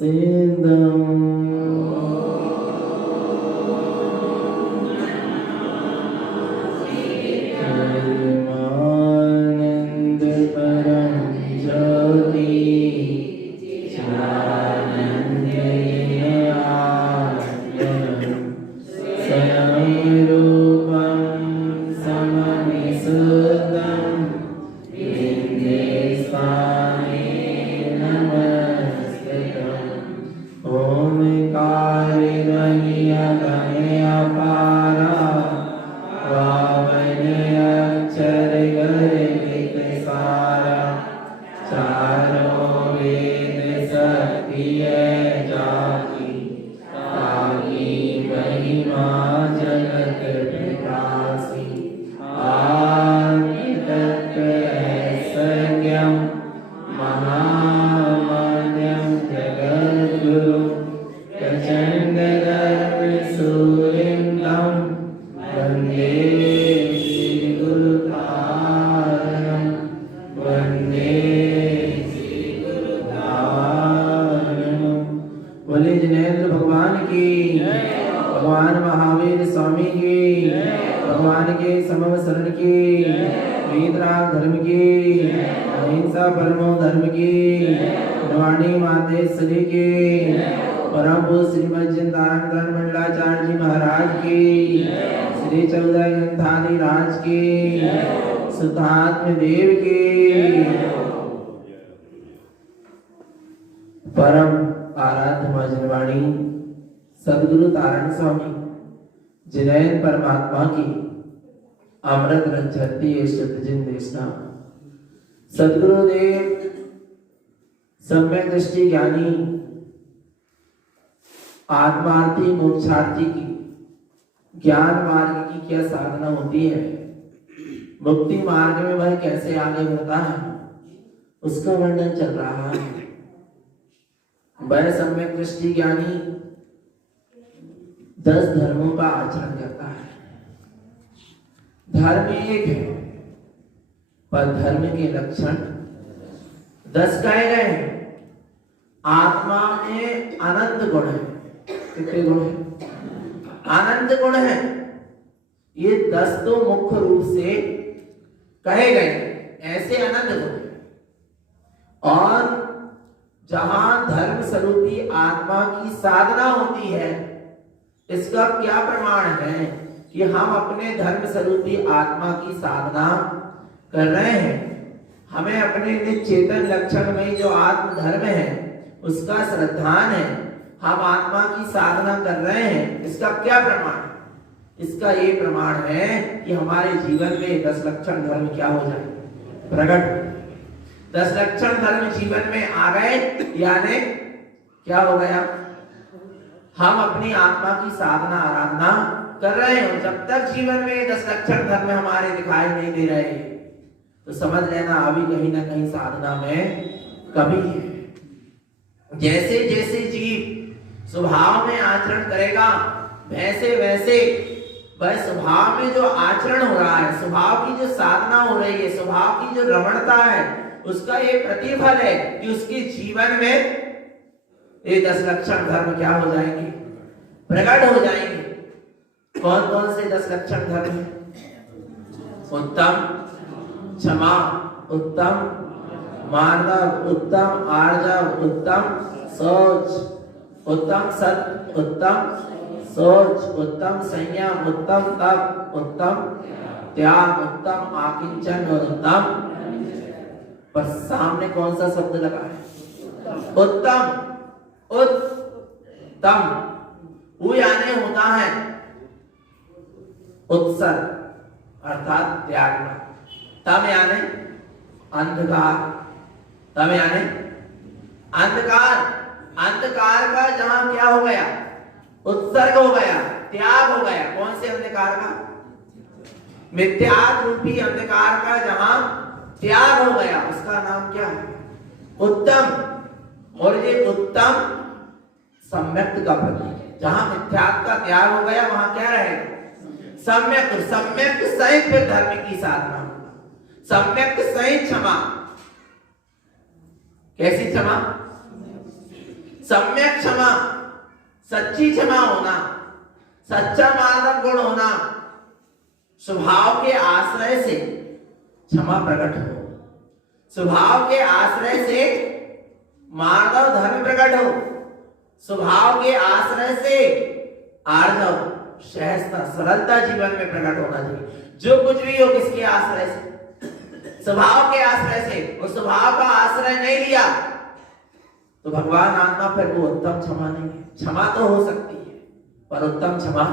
परम आराध्य मजनवाणी सदगुरु तारण स्वामी जिनैन परमात्मा की अमृत रंजती शुद्धजिन देशना सदगुरुदेव सम्यक दृष्टि ज्ञानी आत्मार्थी मोक्षार्थी की ज्ञान मार्ग की क्या साधना होती है, मुक्ति मार्ग में वह कैसे आगे बढ़ता है, उसका वर्णन चल रहा है। वह सम्यक दृष्टि ज्ञानी 10 धर्मों का आचरण करता है। धर्म एक है पर धर्म के लक्षण 10 कहे गए हैं। आत्मा में अनंत गुण है। कितने गुण है? अनंत गुण है। ये 10 तो मुख्य रूप से कहे गए ऐसे अनंत गुण। और जहां धर्म स्वरूपी आत्मा की साधना होती है, इसका क्या प्रमाण है कि हम अपने धर्म स्वरूपी आत्मा की साधना कर रहे हैं। हमें अपने निज चेतन लक्षण में जो आत्म धर्म है उसका श्रद्धान है, हम आत्मा की साधना कर रहे हैं। इसका क्या प्रमाण है? इसका ये प्रमाण है कि हमारे जीवन में 10 लक्षण धर्म क्या हो जाए, प्रकट। 10 लक्षण धर्म जीवन में आ गए, यानी क्या हो गया, हम अपनी आत्मा की साधना आराधना कर रहे हैं। जब तक जीवन में 10 लक्षण धर्म हमारे दिखाई नहीं दे रहे तो समझ लेना अभी कहीं ना कहीं साधना में कमी है। जैसे जैसे जीव स्वभाव में आचरण करेगा, वैसे वैसे वह स्वभाव में जो आचरण हो रहा है, स्वभाव की जो साधना हो रही है, स्वभाव की जो रमणता है, उसका ये प्रतिफल है कि उसके जीवन में ये 10 लक्षण धर्म क्या हो जाएंगे, प्रकट हो जाएंगे। कौन कौन से 10 लक्षण धर्म है? उत्तम क्षमा, उत्तम मार्दव, उत्तम आर्जव, उत्तम शौच, उत्तम सत्य, उत्तम सोच, उत्तम संयम, उत्तम तप, उत्तम त्याग, उत्तम आकिंचन और उत्तम। पर सामने कौन सा शब्द लगा है? उत्तम। उत्तम वो यानी होता है उत्सर्ग अर्थात त्यागना। तम यानी अंधकार, तम यानी अंधकार। अंधकार का जहां क्या हो गया, उत्सर्ग हो गया, त्याग हो गया। कौन से अंधकार का? मिथ्यात्व रूपी अंधकार का जहां त्याग हो गया, उसका नाम क्या है? उत्तम। और ये उत्तम सम्यक का प्रतीक। जहां मिथ्यात्व का त्याग हो गया वहां क्या रहेगा? सम्यक। सम्यक सहित फिर धर्म की साधना, सम्यक सहित क्षमा। कैसी क्षमा? सम्यक क्षमा, सच्ची क्षमा होना, सच्चा मानव गुण होना, स्वभाव के आश्रय से क्षमा प्रकट हो, स्वभाव के आश्रय से मानव धर्म प्रकट हो, स्वभाव के आश्रय से आर्जव, सहजता, सरलता जीवन में प्रकट होना चाहिए। जो कुछ भी हो किसके आश्रय से? स्वभाव के आश्रय से। उस स्वभाव का आश्रय नहीं लिया तो भगवान आत्मा फिर वो उत्तम क्षमा नहीं है। क्षमा तो हो सकती है पर उत्तम क्षमा,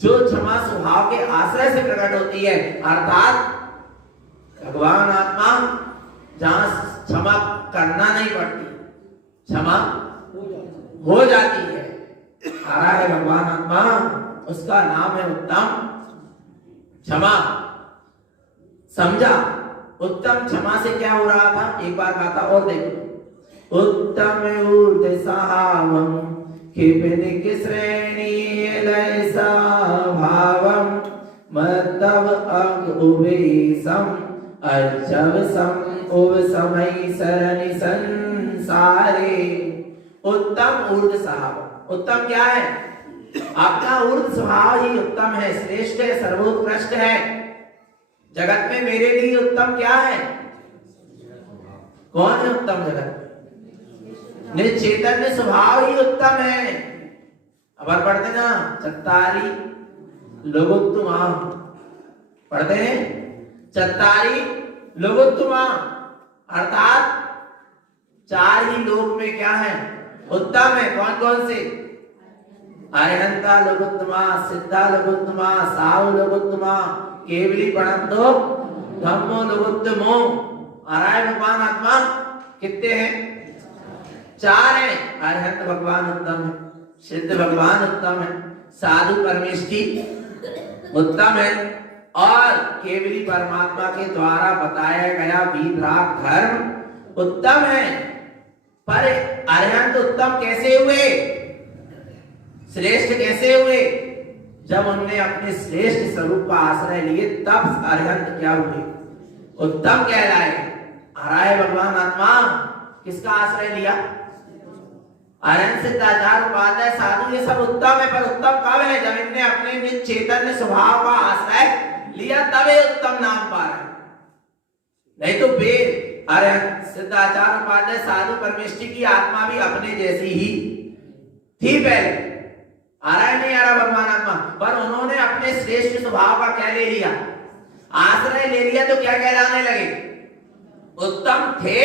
जो क्षमा स्वभाव के आश्रय से प्रकट होती है, अर्थात भगवान आत्मा जहां क्षमा करना नहीं पड़ती, क्षमा हो जाती है, आ रहा है भगवान आत्मा, उसका नाम है उत्तम क्षमा। समझा? उत्तम क्षमा से क्या हो रहा था, एक बार कहा था और देखो। उत्तम ऊर्ध्व सहावम क्षिपनिक श्रेणी लय भावम मतव अंग उभेशम अर्चव सम उव समय सरनि संसारे। उत्तम ऊर्ध्व सहावम, उत्तम क्या है? अपना ऊर्ध्व स्वभाव ही उत्तम है, श्रेष्ठ है, सर्वोत्कृष्ट है। जगत में मेरे लिए उत्तम क्या है? कौन है उत्तम जगत? चैतन्य स्वभाव ही उत्तम है। अब पढ़ते ना, चत्तारी लोगोत्तमा, पढ़ते हैं चत्तारी लोगोत्तमा, अर्थात चार ही लोक में क्या है? उत्तम है। कौन कौन से? अरिहंता लोगोत्तमा, सिद्धा लोगोत्तमा, साहु लोगोत्तमा, केवली प्रणतो धम्मो लोगोत्तमो। आ रहा है भगवान आत्मा कितने हैं? चार हैं। अरिहंत भगवान उत्तम है, सिद्ध भगवान उत्तम है, साधु परमेष्ठी उत्तम है, और केवली परमात्मा के द्वारा बताया गया वीतराग धर्म उत्तम है। पर अरिहंत उत्तम कैसे हुए, श्रेष्ठ कैसे हुए? जब उन्होंने अपने श्रेष्ठ स्वरूप का आश्रय लिए तब अरिहंत क्या हुए? उत्तम कहलाए। आ रहा है भगवान आत्मा किसका आश्रय लिया? अरिहंत, सिद्धाचार्य, उपाध्याय, साधु, ये सब उत्तम है। पर उत्तम कब है? जब इनने अपने निज चैतन्य स्वभाव का आश्रय लिया तब ये उत्तम नाम पा रहे। नहीं तो वेद, अरिहंत, सिद्धाचार्य, उपाध्याय, साधु, परमेष्ठी की आत्मा भी अपने जैसी ही थी पहले। आ रहा है नहीं आ रहा भगवान आत्मा? पर उन्होंने अपने श्रेष्ठ स्वभाव का क्या ले लिया? आश्रय ले लिया तो क्या कहलाने लगे? उत्तम थे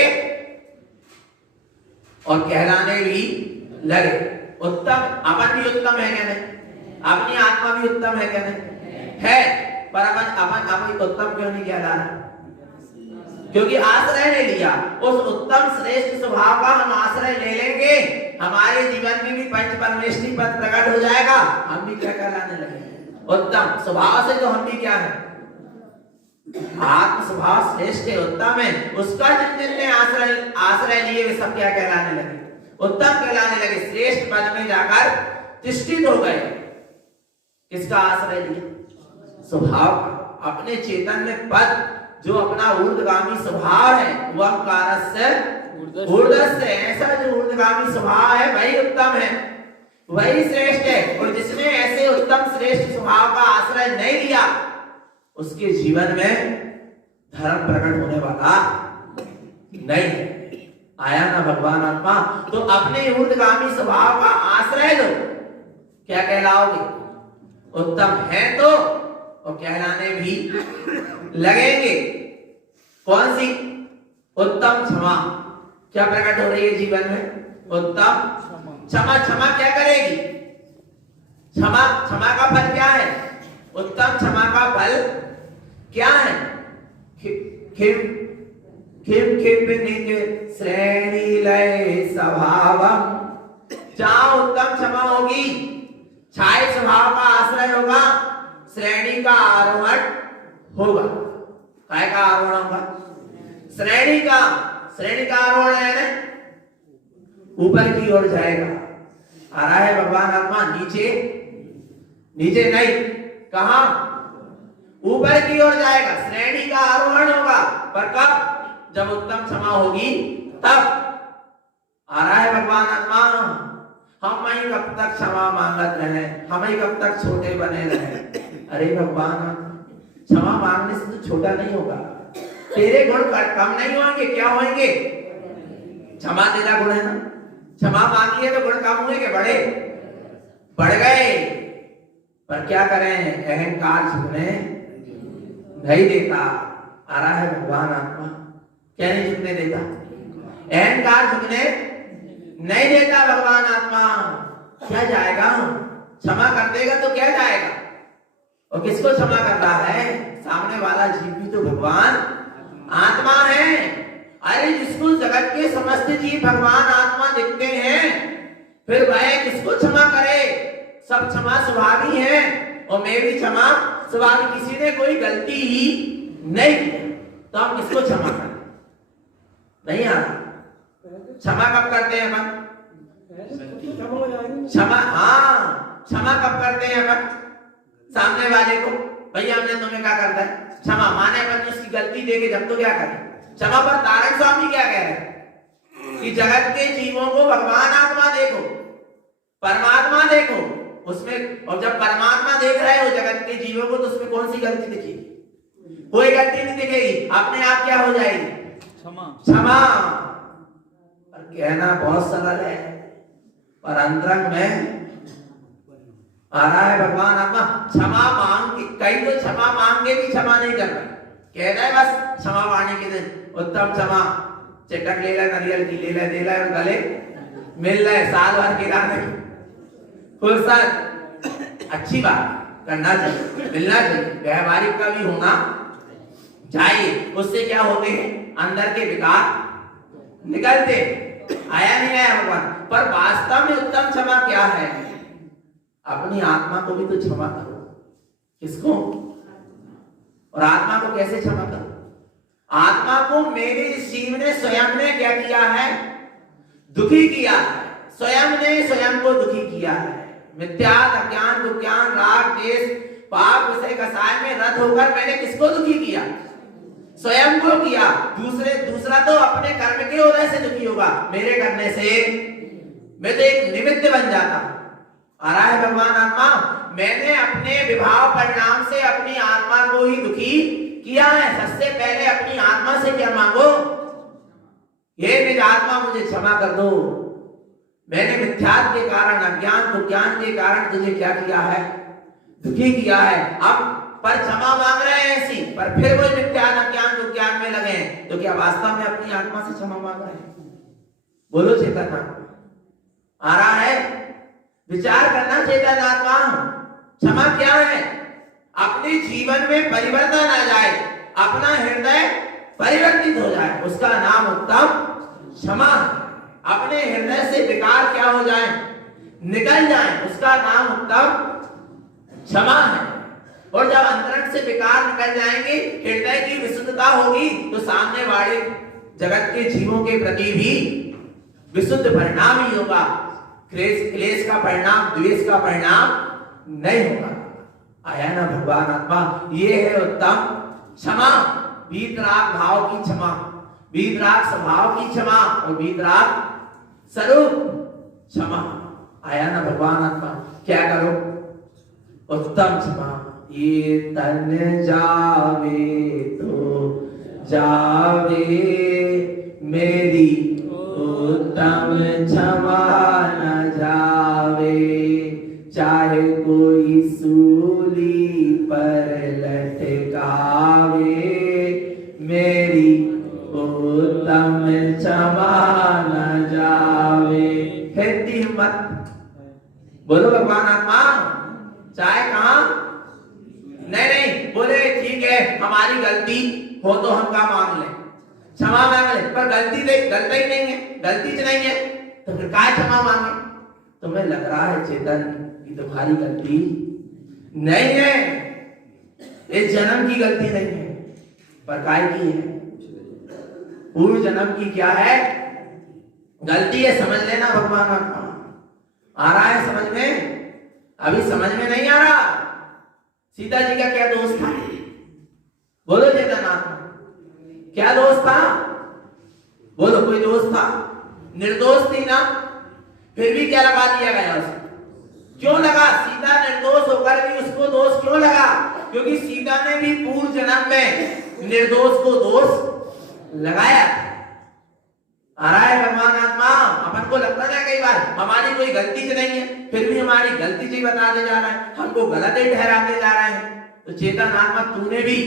और कहलाने भी लगे। उत्तम, अपन भी उत्तम है क्या नहीं? अपनी आत्मा भी उत्तम है क्या नहीं? है। पर अपन उत्तम क्यों नहीं कहला रहे? क्योंकि आश्रय ले लिया। उस उत्तम श्रेष्ठ स्वभाव का हम आश्रय ले लेंगे, हमारे जीवन में भी पंच परमेष्ठी पद प्रकट हो जाएगा, हम भी क्या कहलाने लगेंगे? उत्तम स्वभाव से। तो हम भी क्या है? आत्म स्वभाव श्रेष्ठ है, उत्तम है। उसका जिनने आश्रय लिए वे सब क्या कहलाने लगे? उत्तम कहलाने लगे, श्रेष्ठ पद में जाकर प्रतिष्ठित हो गए। किसका आश्रय लिया? स्वभाव का। अपने चैतन्य पद जो अपना ऊर्ध्वगामी स्वभाव है, वह कारस्य ऊर्ध्वस्य, ऐसा जो ऊर्ध्वगामी स्वभाव है वही उत्तम है, वही श्रेष्ठ है। और जिसने ऐसे उत्तम श्रेष्ठ स्वभाव का आश्रय नहीं लिया उसके जीवन में धर्म प्रकट होने वाला नहीं है। आया ना भगवान आत्मा? तो अपने ऊर्ध्वगामी स्वभाव का आश्रय लो, क्या कहलाओगे? उत्तम है तो और कहलाने भी लगेंगे। कौन सी? उत्तम क्षमा क्या प्रकट हो रही है जीवन में? उत्तम क्षमा। क्षमा क्या करेगी? क्षमा, क्षमा का फल क्या है? उत्तम क्षमा का फल क्या है? खिम खिपनिक श्रेणी लय स्वभावम। जहां उत्तम क्षमा होगी, छाय स्वभाव का आश्रय होगा, श्रेणी का आरोहण होगा। काय का आरोहण होगा? श्रेणी का। श्रेणी का आरोहण है ना, ऊपर की ओर जाएगा। आ रहा है भगवान आत्मा? नीचे, नीचे नहीं, कहां? ऊपर की ओर जाएगा। श्रेणी का आरोहण होगा, पर कब? जब उत्तम क्षमा होगी तब। आ रहा है भगवान आत्मा, हम ही कब तक क्षमा मांगत रहे, हम ही कब तक छोटे बने रहे। अरे भगवान, क्षमा मांगने से तो छोटा नहीं होगा, तेरे गुण कम नहीं होंगे, क्या होंगे? क्षमा तेरा गुण है ना, क्षमा मांगी है तो गुण कम हुए कि बढ़े? बढ़ गए। पर क्या करें, अहंकार झुकने नहीं देता। आ रहा है भगवान आत्मा, क्या नहीं झुकने देता? अहंकार झुकने नहीं देता भगवान आत्मा। क्या जाएगा? क्षमा कर देगा तो क्या जाएगा? और किसको क्षमा कर रहा है? सामने वाला जीव भी तो भगवान आत्मा है। अरे जिसको जगत के समस्त जीव भगवान आत्मा दिखते हैं, फिर वह किसको क्षमा करे? सब क्षमा स्वभावी है, और मैं भी क्षमा स्वभावी। किसी ने कोई गलती ही नहीं की तो हम किसको क्षमा करें? नहीं आता। क्षमा कब करते हैं अपन? क्षमा, हाँ, क्षमा कब करते हैं अपन? सामने वाले को, भैया हमने तुम्हें क्या करता है? क्षमा माने अपन उसकी गलती देखे जब तो क्या करें? क्षमा। पर तारक स्वामी क्या कह रहे हैं कि जगत के जीवों को भगवान आत्मा देखो, परमात्मा देखो उसमें। और जब परमात्मा देख रहे हो जगत के जीवों को, तो उसमें कौन सी गलती दिखेगी? कोई गलती नहीं दिखेगी, अपने आप क्या हो जाएगी? क्षमा। कहना बहुत सरल है, पर अंतरंग में आ रहा है भगवान आत्मा। क्षमा मांग के, कई तो क्षमा मांगे भी क्षमा नहीं कर रहे, कह रहे बस क्षमा पाने के दिन उत्तम क्षमा, चटक ले ले, नारियल की ले ले, दे ले, और गले मिल रहे, साल भर के लाने फुर्सत। अच्छी बात, करना चाहिए, मिलना चाहिए, व्यवहारिक का भी होना चाहिए। उससे क्या होते हैं? अंदर के विकार निकलते। आया नहीं आया भगवान? पर वास्तव में उत्तम क्षमा क्या है? अपनी आत्मा को भी तो क्षमा करो। किसको? और आत्मा को कैसे क्षमा करो? आत्मा को मेरे जीव ने स्वयं ने क्या किया है? दुखी किया है। स्वयं ने स्वयं को दुखी किया है। मिथ्या, अज्ञान, विज्ञान, राग, द्वेष, पाप, विषय कसाय में रत होकर मैंने किसको दुखी किया? स्वयं को किया। दूसरा तो अपने कर्म के वजह से दुखी होगा, मेरे करने से मैं तो एक निमित्त बन जाता। आ रहा है भगवान आत्मा, मैंने अपने विभाव परिणाम से अपनी आत्मा को ही दुखी किया है। सबसे पहले अपनी आत्मा से क्या मांगो? ये निज आत्मा मुझे क्षमा कर दो, मैंने मिथ्यात्व के कारण, अज्ञान विज्ञान के कारण तुझे क्या किया है? दुखी किया है। अब पर क्षमा मांग रहे हैं ऐसी, पर फिर वो मिथ्यात्व, अज्ञान विज्ञान में लगे हैं, तो क्या वास्तव में अपनी आत्मा से क्षमा मांग रहे हैं? बोलो चेतन आ रहा है? विचार करना चेतन आत्मा। क्षमा क्या है? अपने जीवन में परिवर्तन आ जाए, अपना हृदय परिवर्तित हो जाए, उसका नाम उत्तम क्षमा। अपने हृदय से विकार क्या हो जाए? निकल जाए, उसका नाम उत्तम क्षमा है। और जब अंतरंग से विकार निकल जाएंगे, हृदय की विशुद्धता होगी, तो सामने वाले जगत के जीवों के प्रति भी विशुद्ध परिणाम ही होगा। क्लेश का परिणाम, द्वेष का परिणाम नहीं होगा। आया ना भगवान आत्मा? ये है उत्तम क्षमा। वीतराग भाव की क्षमा, वीतराग स्वभाव की क्षमा, और वीतराग स्वरूप क्षमा। आया ना भगवान आत्मा? क्या करो? उत्तम क्षमा। ये तन जावे तो जावे, मेरी उत्तम क्षमा न जावे। चाहे कोई सूली पर लटकावे, मेरी उत्तम क्षमा न जावे। खेती हिम्मत बोलो भगवान आत्मा। चाहे कहा नहीं बोले ठीक है, हमारी गलती हो तो हम क्या मांग ले, क्षमा मांग ले, पर गलती ही नहीं है, गलती नहीं है, तो फिर क्या क्षमा मांगे? तुम्हें लग रहा है चेतन कि तुम्हारी गलती नहीं है, इस जन्म की गलती नहीं है, पर काय की है? पूर्व जन्म की क्या है गलती है। समझ लेना भगवान आत्मा। आ रहा है समझ में? अभी समझ में नहीं आ रहा। सीता जी का क्या दोष था? बोलो चेतन आत्मा, क्या दोष था? बोलो, कोई दोष था? निर्दोष थी ना, फिर भी क्या लगा दिया गया उसको? क्यों लगा? सीता निर्दोष होकर भी उसको दोष क्यों लगा? क्योंकि सीता ने भी पूर्व जन्म में निर्दोष को दोष लगाया। आ रहा है भगवान आत्मा? अपन को लगता है कई बार हमारी कोई गलती तो नहीं है, फिर भी हमारी गलती से बताते जा रहा है, हमको गलत ही ठहराते जा रहे हैं। तो चेतन आत्मा तूने भी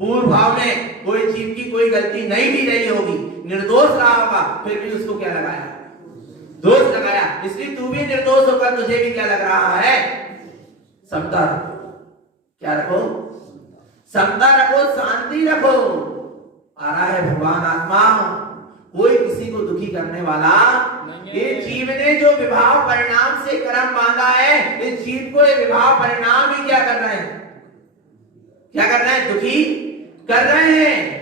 पूर्व भाव में कोई जीव की कोई गलती नहीं भी रही होगी, निर्दोष रहा होगा, फिर भी उसको क्या लगाया? दोष लगाया। इसलिए तू भी निर्दोष होकर तुझे भी क्या लग रहा है? समता रखो। क्या रखो? समता रखो, शांति रखो। आ रहा है भगवान आत्मा, कोई किसी को दुखी करने वाला, ये जीव ने जो विभाव परिणाम से कर्म बांधा है, इस जीव को ये विभाव परिणाम ही क्या कर रहे हैं? क्या कर रहे हैं? दुखी कर रहे हैं।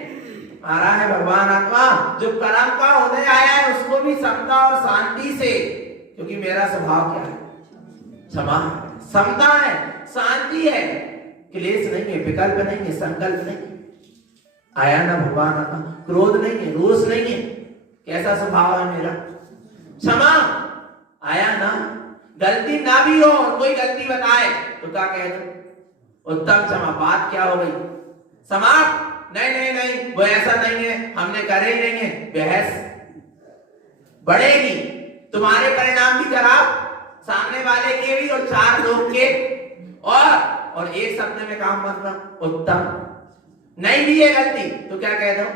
आ रहा है भगवान आत्मा, जो कर्म का उदय आया है उसको भी समता और शांति से, क्योंकि मेरा स्वभाव क्या है? क्षमा, समता है, शांति है, क्लेश नहीं है, विकल्प नहीं है, संकल्प नहीं है। आया ना भगवान आत्मा? क्रोध नहीं है, रोष नहीं है। कैसा स्वभाव है मेरा? क्षमा। आया ना? गलती ना भी हो, कोई गलती बताए तो क्या कह दो? उत्तम क्षमा। बात क्या हो गई? समाप्त। नहीं नहीं नहीं, वो ऐसा नहीं है, हमने करे ही नहीं है। बहस बढ़ेगी, तुम्हारे परिणाम भी खराब, सामने वाले के भी और चार लोग के, और एक शब्द में काम करना उत्तम। नहीं भी है गलती तो क्या कह दो?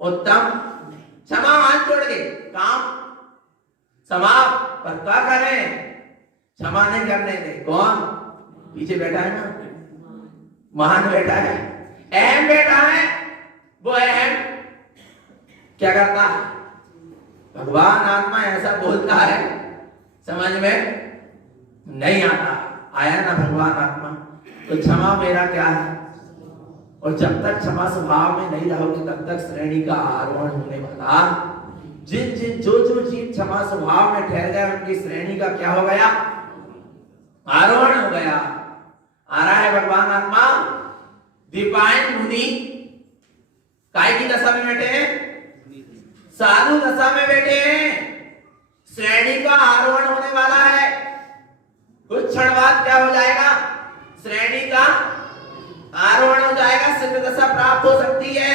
उत्तम। क्षमा, हाथ छोड़ के काम समाप्त। पर क्या करें? क्षमा नहीं करने दे। कौन पीछे बैठा है ना? महान बैठा है, अहम बैठा है। वो अहम क्या करता है? भगवान आत्मा ऐसा बोलता है, समझ में नहीं आता। आया ना भगवान आत्मा? तो क्षमा मेरा क्या है? और जब तक क्षमा स्वभाव में नहीं रहोगे तब तक श्रेणी का आरोहण होने वाला। जिन जिन जो जो जीव क्षमा स्वभाव में ठहर गए उनकी श्रेणी का क्या हो गया? आरोहण हो गया। आ रहा है भगवान आत्मा, दीपायन मुनि काय की दशा में बैठे हैं? साधु दशा में बैठे हैं। श्रेणी का आरोहण होने वाला है। कुछ क्षण बाद क्या हो जाएगा? श्रेणी का आरोहण हो जाएगा, सिद्ध दशा प्राप्त हो सकती है।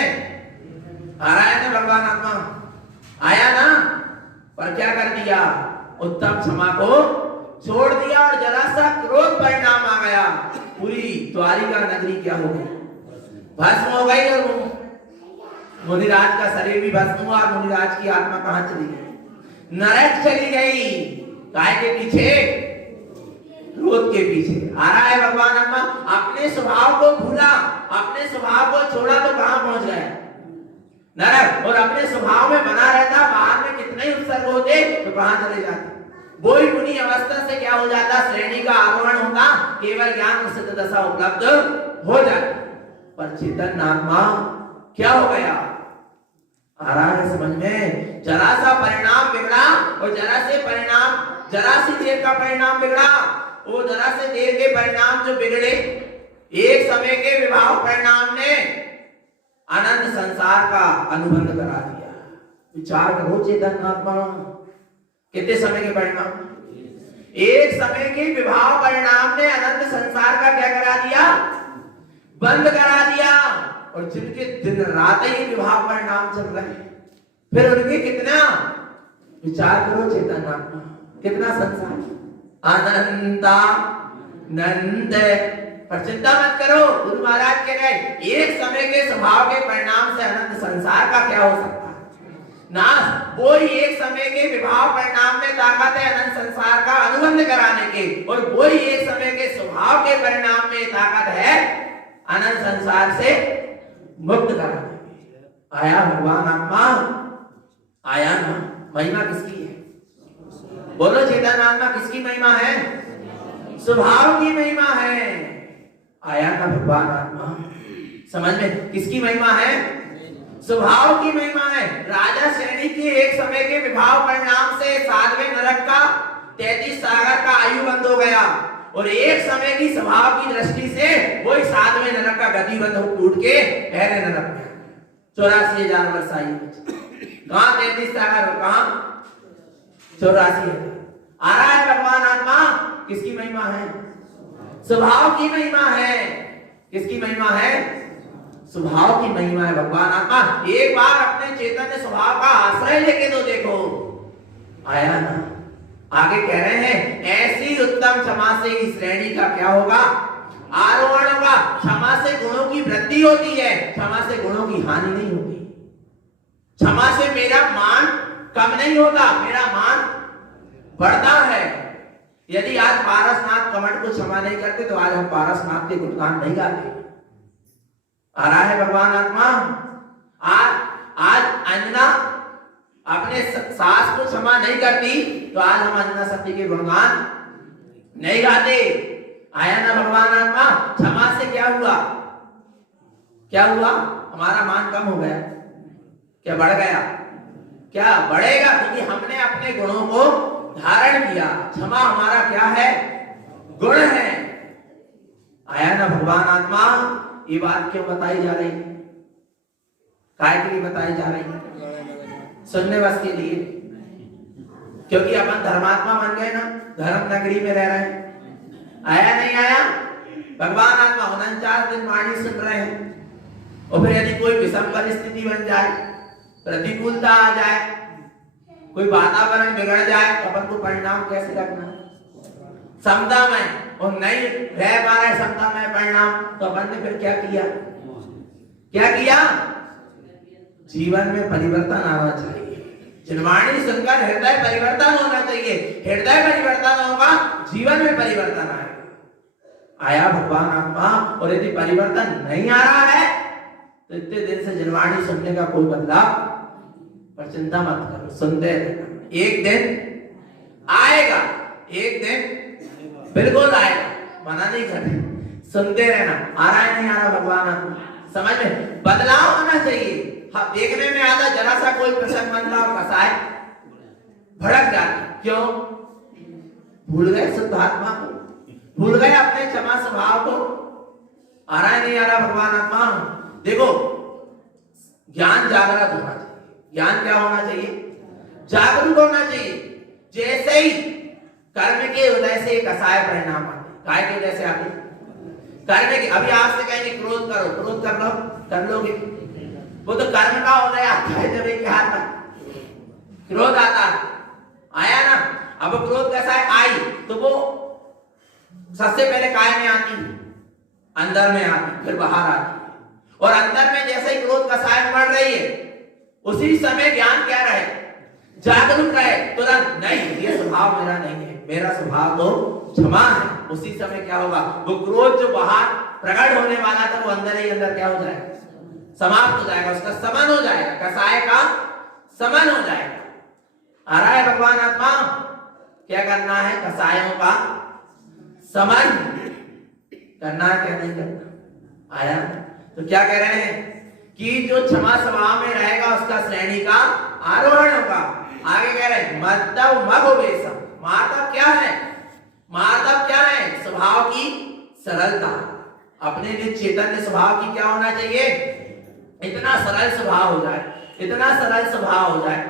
आ रहा है ना भगवान आत्मा? आया ना? पर क्या कर दिया? उत्तम क्षमा को छोड़ दिया और जरा सा क्रोध परिणाम आ गया। पूरी द्वारिका नगरी क्या हो गई? भस्म हो गई। और मुनिराज का शरीर भी भस्म हुआ। मुनिराज की आत्मा कहां चली गई? नरक चली गई। काय के पीछे? क्रोध के पीछे। आ रहा है भगवान आत्मा, अपने स्वभाव को भूला, अपने स्वभाव को छोड़ा तो कहां पहुंच गए? नरक। और अपने स्वभाव में बना रहता, बाहर में कितने ही उत्सर्ग होते तो कहां चले जाते? वही मुनि अवस्था से क्या हो जाता? श्रेणी का आरोहण होता, केवल ज्ञान और सिद्ध दशा उपलब्ध हो जाती। पर चेतन आत्मा क्या हो गया? आ रहा है समझ में? जरा सा परिणाम बिगड़ा और जरा सी देर का परिणाम बिगड़ा। वो जरा से देर के परिणाम जो बिगड़े, एक समय के विभाव परिणाम ने अनंत संसार का अनुबंध करा दिया। विचार करो चेतन आत्मा, कितने समय के परिणाम? एक समय के विभाव परिणाम ने अनंत संसार का क्या करा दिया? बंद करा दिया। और जिनके दिन रात ही विभाव परिणाम चल रहे हैं, फिर उनके कितना? विचार करो चेतन आत्मा, कितना संसार अनंता नंद। पर चिंता मत करो, गुरु महाराज कह रहे एक समय के स्वभाव के परिणाम से अनंत संसार का क्या हो सकता है? नाश। वो ही एक समय के विभाव परिणाम में ताकत है अनंत संसार का अनुबंध कराने के, और वो ही एक समय के स्वभाव के परिणाम में ताकत है अनंत संसार से मुक्त कराने की। आया भगवान आत्मा? आया ना? महिमा किसकी है? बोलो चेतन आत्मा, किसकी महिमा है? स्वभाव की महिमा है। आया ना भगवान आत्मा? समझ में? किसकी महिमा है? स्वभाव की महिमा है। राजा श्रेणी की एक समय के विभाव परिणाम से 7वें नरक का 33 सागर का आयु बंद हो गया, और एक समय की स्वभाव की दृष्टि से वही 7वें नरक का गति बंद हो टूट के पहले नरक में 84,000 वर्ष आयु। कहां 33 सागर? कहां 84 है। आ रहा है भगवान आत्मा, किसकी महिमा है? स्वभाव की महिमा है। किसकी महिमा है? स्वभाव की महिमा है भगवान आत्मा। एक बार अपने चैतन्य स्वभाव का आश्रय लेके तो देखो, आया ना। आगे कह रहे हैं ऐसी उत्तम क्षमा से इस श्रेणी का क्या होगा? आरोहण होगा। क्षमा से गुणों की वृद्धि होती है, क्षमा से गुणों की हानि नहीं होती। क्षमा से मेरा मान कम नहीं होता, मेरा मान बढ़ता है। यदि आज पारसनाथ कमंड को क्षमा नहीं करते तो आज हम पारसनाथ के गुणगान नहीं गाते। आ रहा है भगवान आत्मा। आज अंजना अपने सास को क्षमा नहीं करती तो आज हम अंजना शक्ति के गुणगान नहीं गाते। आया ना भगवान आत्मा। क्षमा से क्या हुआ? क्या हुआ? हमारा मान कम हो गया, क्या बढ़ गया? क्या बढ़ेगा? क्योंकि हमने अपने गुणों को धारण किया। क्षमा हमारा क्या है? गुण है। आया ना भगवान आत्मा। ये बात क्यों बताई जा रही? काय के लिए बताई जा रही? सुनने बस के लिए। क्योंकि अपन धर्मात्मा बन गए ना, धर्म नगरी में रह रहे हैं। आया नहीं आया? भगवान आत्मा 49 दिन वाणी सुन रहे हैं। और फिर यदि कोई विषम परिस्थिति बन जाए, प्रतिकूलता आ जाए, कोई वातावरण बिगड़ जाए तो अपन को परिणाम कैसे रखना? समता में और नहीं रह पा रहे समता में परिणाम, तो अपन ने फिर क्या किया? क्या किया? जीवन में परिवर्तन आना चाहिए। जिनवाणी सुनकर हृदय परिवर्तन होना चाहिए। हृदय परिवर्तन होगा, जीवन में परिवर्तन आएगा। आया भगवान आत्मा। और यदि परिवर्तन नहीं आ रहा है तो इतने दिन से जिनवाणी सुनने का कोई बदलाव, पर चिंता मत करो, सुनते रहना। एक दिन आएगा, एक दिन बिल्कुल आएगा, मना नहीं करते, सुनते रहना। आ रहा है नहीं आ रहा भगवान आत्मा? समझ में बदलाव होना चाहिए। हाँ, देखने में आता जरा सा कोई प्रसंग बनता और कसाय भड़क जाते। क्यों? भूल गए शुद्ध आत्मा को, भूल गए अपने क्षमा स्वभाव को। आ रहा है नहीं आ रहा भगवान आत्मा? देखो, ज्ञान जागृत होना चाहिए। ज्ञान क्या होना चाहिए? जागरूक होना चाहिए। जैसे ही कर्म के उदय से कसाय परिणाम आते, काय के उदय से आते? कर्म के। अभी आपसे कहेंगे क्रोध करो, क्रोध कर लो, कर लोगे? वो तो कर्म का उदय आता है जब एक हाथ में क्रोध आता है। आया ना? अब क्रोध कसाय आई तो वो सबसे पहले काय में आती, अंदर में आती, फिर बाहर आती। और अंदर में जैसे ही क्रोध कसाय बढ़ रही है, उसी समय ज्ञान क्या रहे? जागरूक रहे। तुरंत नहीं, ये स्वभाव मेरा नहीं है, मेरा स्वभाव तो क्षमा है। उसी समय क्या होगा? वो क्रोध जो बाहर प्रकट होने वाला था वो अंदर ही अंदर क्या हो जाएगा? समाप्त हो जाएगा, उसका समन हो जाएगा, कसाय का समन हो जाएगा। आ रहा है भगवान आत्मा? क्या करना है? कसायों का समन करना है, क्या नहीं करना? आया? तो क्या कह रहे हैं कि जो क्षमा स्वभाव में रहेगा उसका श्रेणी का आरोहण होगा। आगे कह रहे हैं मद्दव मगोवेशम। मार्दव क्या है? मार्दव क्या है? स्वभाव की सरलता। अपने लिए चैतन्य स्वभाव की क्या होना चाहिए? इतना सरल स्वभाव हो जाए, इतना सरल स्वभाव हो जाए।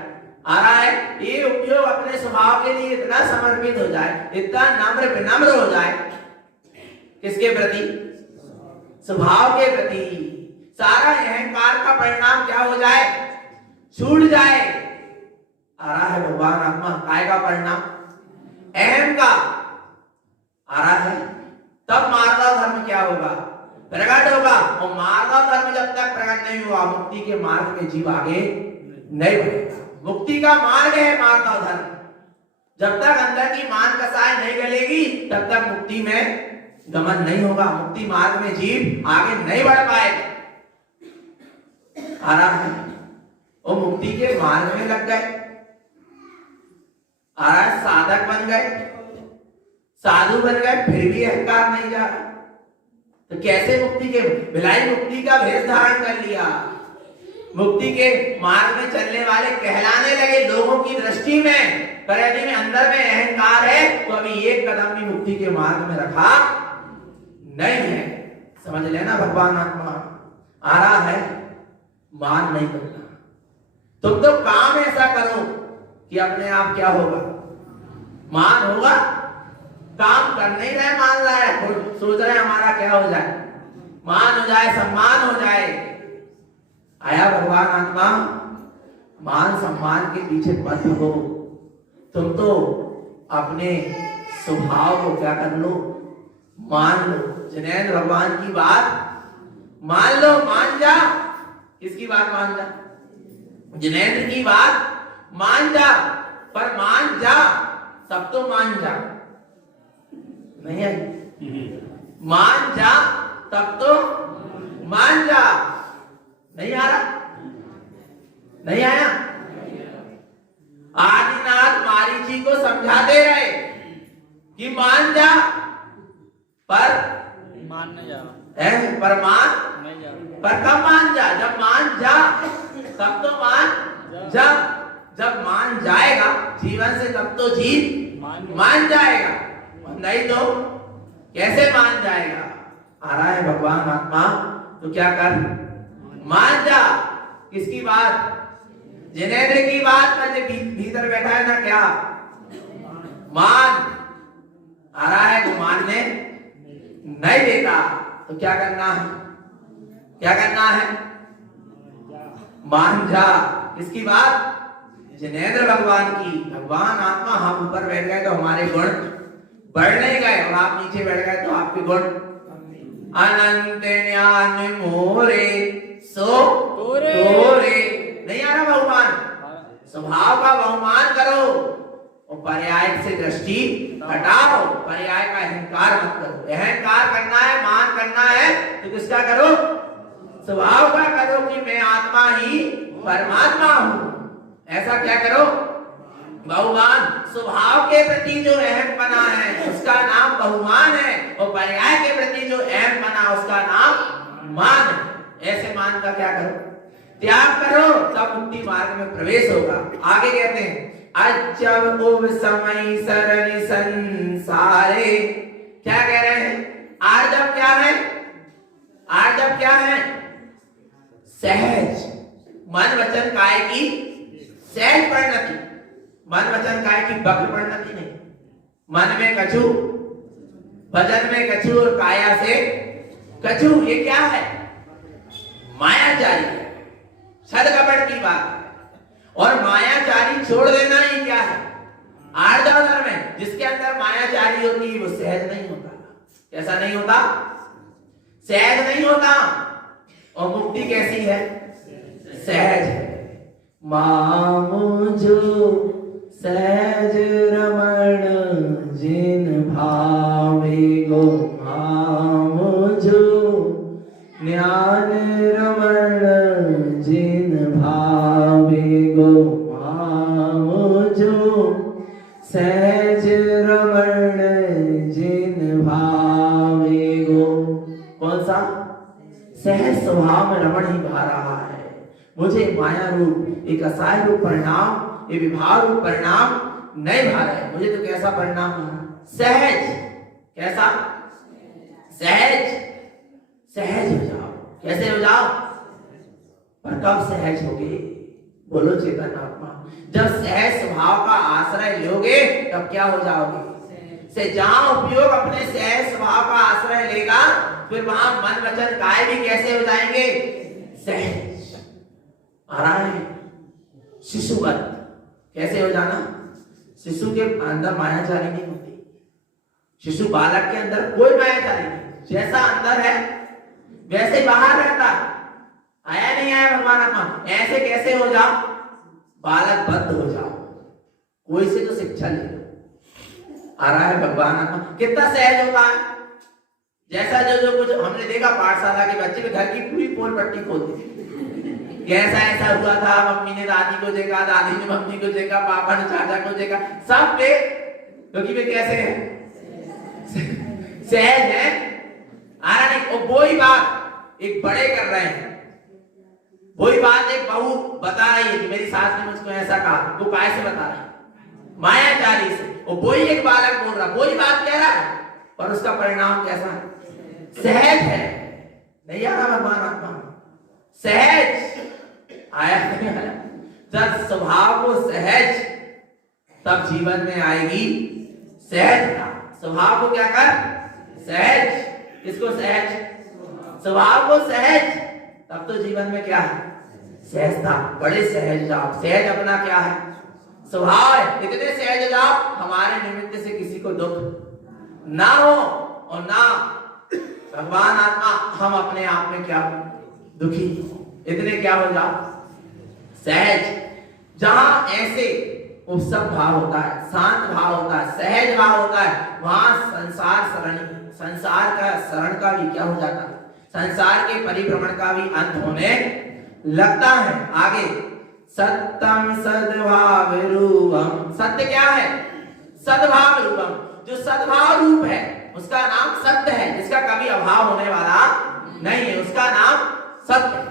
आ रहा है? ये उपयोग अपने स्वभाव के लिए इतना समर्पित हो जाए, इतना नम्र विनम्र हो जाए। किसके प्रति? स्वभाव के प्रति। सारा अहंकार का परिणाम क्या हो जाए? छूट जाए। आ रहा है भगवान आत्मा? काय का परिणाम? अहम का। आ रहा है? तब मार्दव धर्म क्या होगा? प्रकट होगा। और मार्दव धर्म जब तक प्रकट नहीं हुआ, मुक्ति के मार्ग में जीव आगे नहीं बढ़ेगा। मुक्ति का मार्ग है मार्दव धर्म। जब तक अंदर की मान कसाय नहीं गलेगी तब तक मुक्ति में गमन नहीं होगा। मुक्ति मार्ग में जीव आगे नहीं बढ़ पाएगा। आ रहा है? वो मुक्ति के मार्ग में लग गए। आ रहा है? साधक बन गए, साधु बन गए, फिर भी अहंकार नहीं जा रहा। तो कैसे मुक्ति के? भिलाई मुक्ति का भेष धारण कर लिया, मुक्ति के मार्ग में चलने वाले कहलाने लगे लोगों की दृष्टि में। पर यदि में अंदर में अहंकार है तो अभी एक कदम भी मुक्ति के मार्ग में रखा नहीं है। समझ लेना भगवान आत्मा। आ रहा है? मान नहीं करना। तुम तो काम ऐसा करो कि अपने आप क्या होगा? मान होगा, काम कर नहीं रहे, मान रहा है, सोच रहे हमारा क्या हो जाए, मान हो जाए, सम्मान हो जाए। आया भगवान आत्मा, मान सम्मान के पीछे मत हो, तुम तो अपने स्वभाव को क्या कर लो, मान लो। जिनेंद्र भगवान की बात मान लो, मान जा। किसकी बात मान जा? जिनेंद्र की बात मान जा, पर मान जा, सब तो मान जा। नहीं आई? मान जा तब तो मान जा। नहीं आ रहा? नहीं आया? आदिनाथ मारीची को समझाते रहे कि मान जा, पर मान नहीं जा पर मान नहीं जा पर कब मान जा? जब मान जा तब तो मान जा। जब मान जाएगा जीवन से तब तो जीव मान जाएगा, नहीं तो कैसे मान जाएगा? आ रहा है भगवान आत्मा, तो क्या कर, मान जा। किसकी बात? जिनेंद्र की बात में जो भीतर बैठा है ना, क्या मान आ रहा है, तो मानने नहीं देता, तो क्या करना है? क्या करना है? मान जा। किसकी बात? जिनेंद्र भगवान की। भगवान आत्मा, हम ऊपर बैठ गए तो हमारे गुण बढ़ नहीं गए, और आप नीचे बैठ गए तो आपके गुण अनंत ज्ञान मोरे सो तोरे। नहीं आ रहा बहुमान? स्वभाव का बहुमान करो और पर्याय से दृष्टि हटाओ, पर्याय का अहंकार मत करो। अहंकार करना है, मान करना है, तो किसका करो? स्वभाव का करो कि मैं आत्मा ही परमात्मा हूं। ऐसा क्या करो? बहुमान। स्वभाव के प्रति जो अहम बना है उसका नाम बहुमान है, और पर्याय के प्रति जो अहम बना उसका नाम मान है। ऐसे मान का क्या करो? त्याग करो, तब मुक्ति मार्ग में प्रवेश होगा। आगे कहते हैं, अजब उब समय सरनि संसारे। क्या कह रहे हैं? आर्जव क्या है? आर्जव क्या है? सहज मन वचन काय की सहज परिणति। मन वचन काय की वक्र परिणति नहीं। मन में कछु, वचन में कछु, और काया से कछु। ये क्या है? मायाचारी है, छद कपट की बात है। और मायाचारी छोड़ देना ही क्या है? आर्जव धर्म है। जिसके अंदर मायाचारी होती है वो सहज नहीं होता। कैसा नहीं होता? सहज नहीं होता। और मुक्ति कैसी है? सहज है। मामुझो सहज रमण जिन भावे गो, मामुझो ज्ञान रमण जिन भावे गो, मामुझो सहज रमण जिन भावे गो। कौन सा? सहज स्वभाव में रमण ही भा रहा है। मुझे माया रूप, एक असहाय रूप परिणाम, ये विभाग रूप परिणाम नहीं भा रहे। मुझे तो कैसा परिणाम? सहज। कैसा? सहज। सहज हो जाओ। कैसे हो जाओ? पर कब सहज होगे? बोलो चेतन आत्मा। जब सहज स्वभाव का आश्रय लोगे तब क्या हो जाओगे? से जहां उपयोग अपने सहज स्वभाव का आश्रय लेगा, फिर वहां मन वचन काय भी कैसे हो जाएंगे? सहज। आ रहा है शिशुवत। कैसे हो जाना? शिशु के अंदर मायाचारी नहीं होती। शिशु बालक के अंदर कोई मायाचारी नहीं, जैसा अंदर है वैसे बाहर रहता। आया नहीं आया भगवान आत्मा? ऐसे कैसे हो जाओ? बालक बद्ध हो जाओ। कोई से तो शिक्षा ले लो। आ रहा है भगवान आत्मा। कितना सहज होता है? जैसा जो कुछ हमने देखा, पाठशाला के बच्चे में घर की पूरी पोल पट्टी खोल दी। कैसा ऐसा हुआ था, मम्मी ने दादी को देखा, दादी ने मम्मी को देखा, पापा ने चाचा को देखा, सब पे, क्योंकि वे कैसे हैं? सहज है। आ रहा नहीं? वो ही बात एक बड़े कर रहे हैं, वही बात एक बहू बता रही है कि मेरी सास ने मुझको ऐसा कहा। वो काय से बता रही है? मायाचारी से। वही एक बालक बोल रहा, वही बात कह रहा है, पर उसका परिणाम कैसा है? सहज है। नहीं आ रहा भगवान आत्मा? सहज आया नहीं आया? जब स्वभाव को सहज, तब जीवन में आएगी सहजता। स्वभाव को क्या कर? सहज। किसको सहज? स्वभाव को सहज। तब तो जीवन में क्या है? सहजता। बड़े सहज जाओ। सहज अपना क्या है? स्वभाव है। इतने सहज जाओ हमारे निमित्त से किसी को दुख ना हो और ना भगवान आत्मा हम अपने आप में क्या दुखी। इतने क्या हो जाओ? सहज। जहां ऐसे उपसम भाव होता है, शांत भाव होता है, सहज भाव होता है, वहां संसार का शरण का भी क्या हो जाता है? संसार के परिभ्रमण का भी अंत होने लगता है। आगे सत्यम सद्भाव रूपम। सत्य क्या है? सद्भाव रूपम। जो सद्भाव रूप है उसका नाम सत्य है, जिसका कभी अभाव होने वाला नहीं है, उसका नाम सत्य है।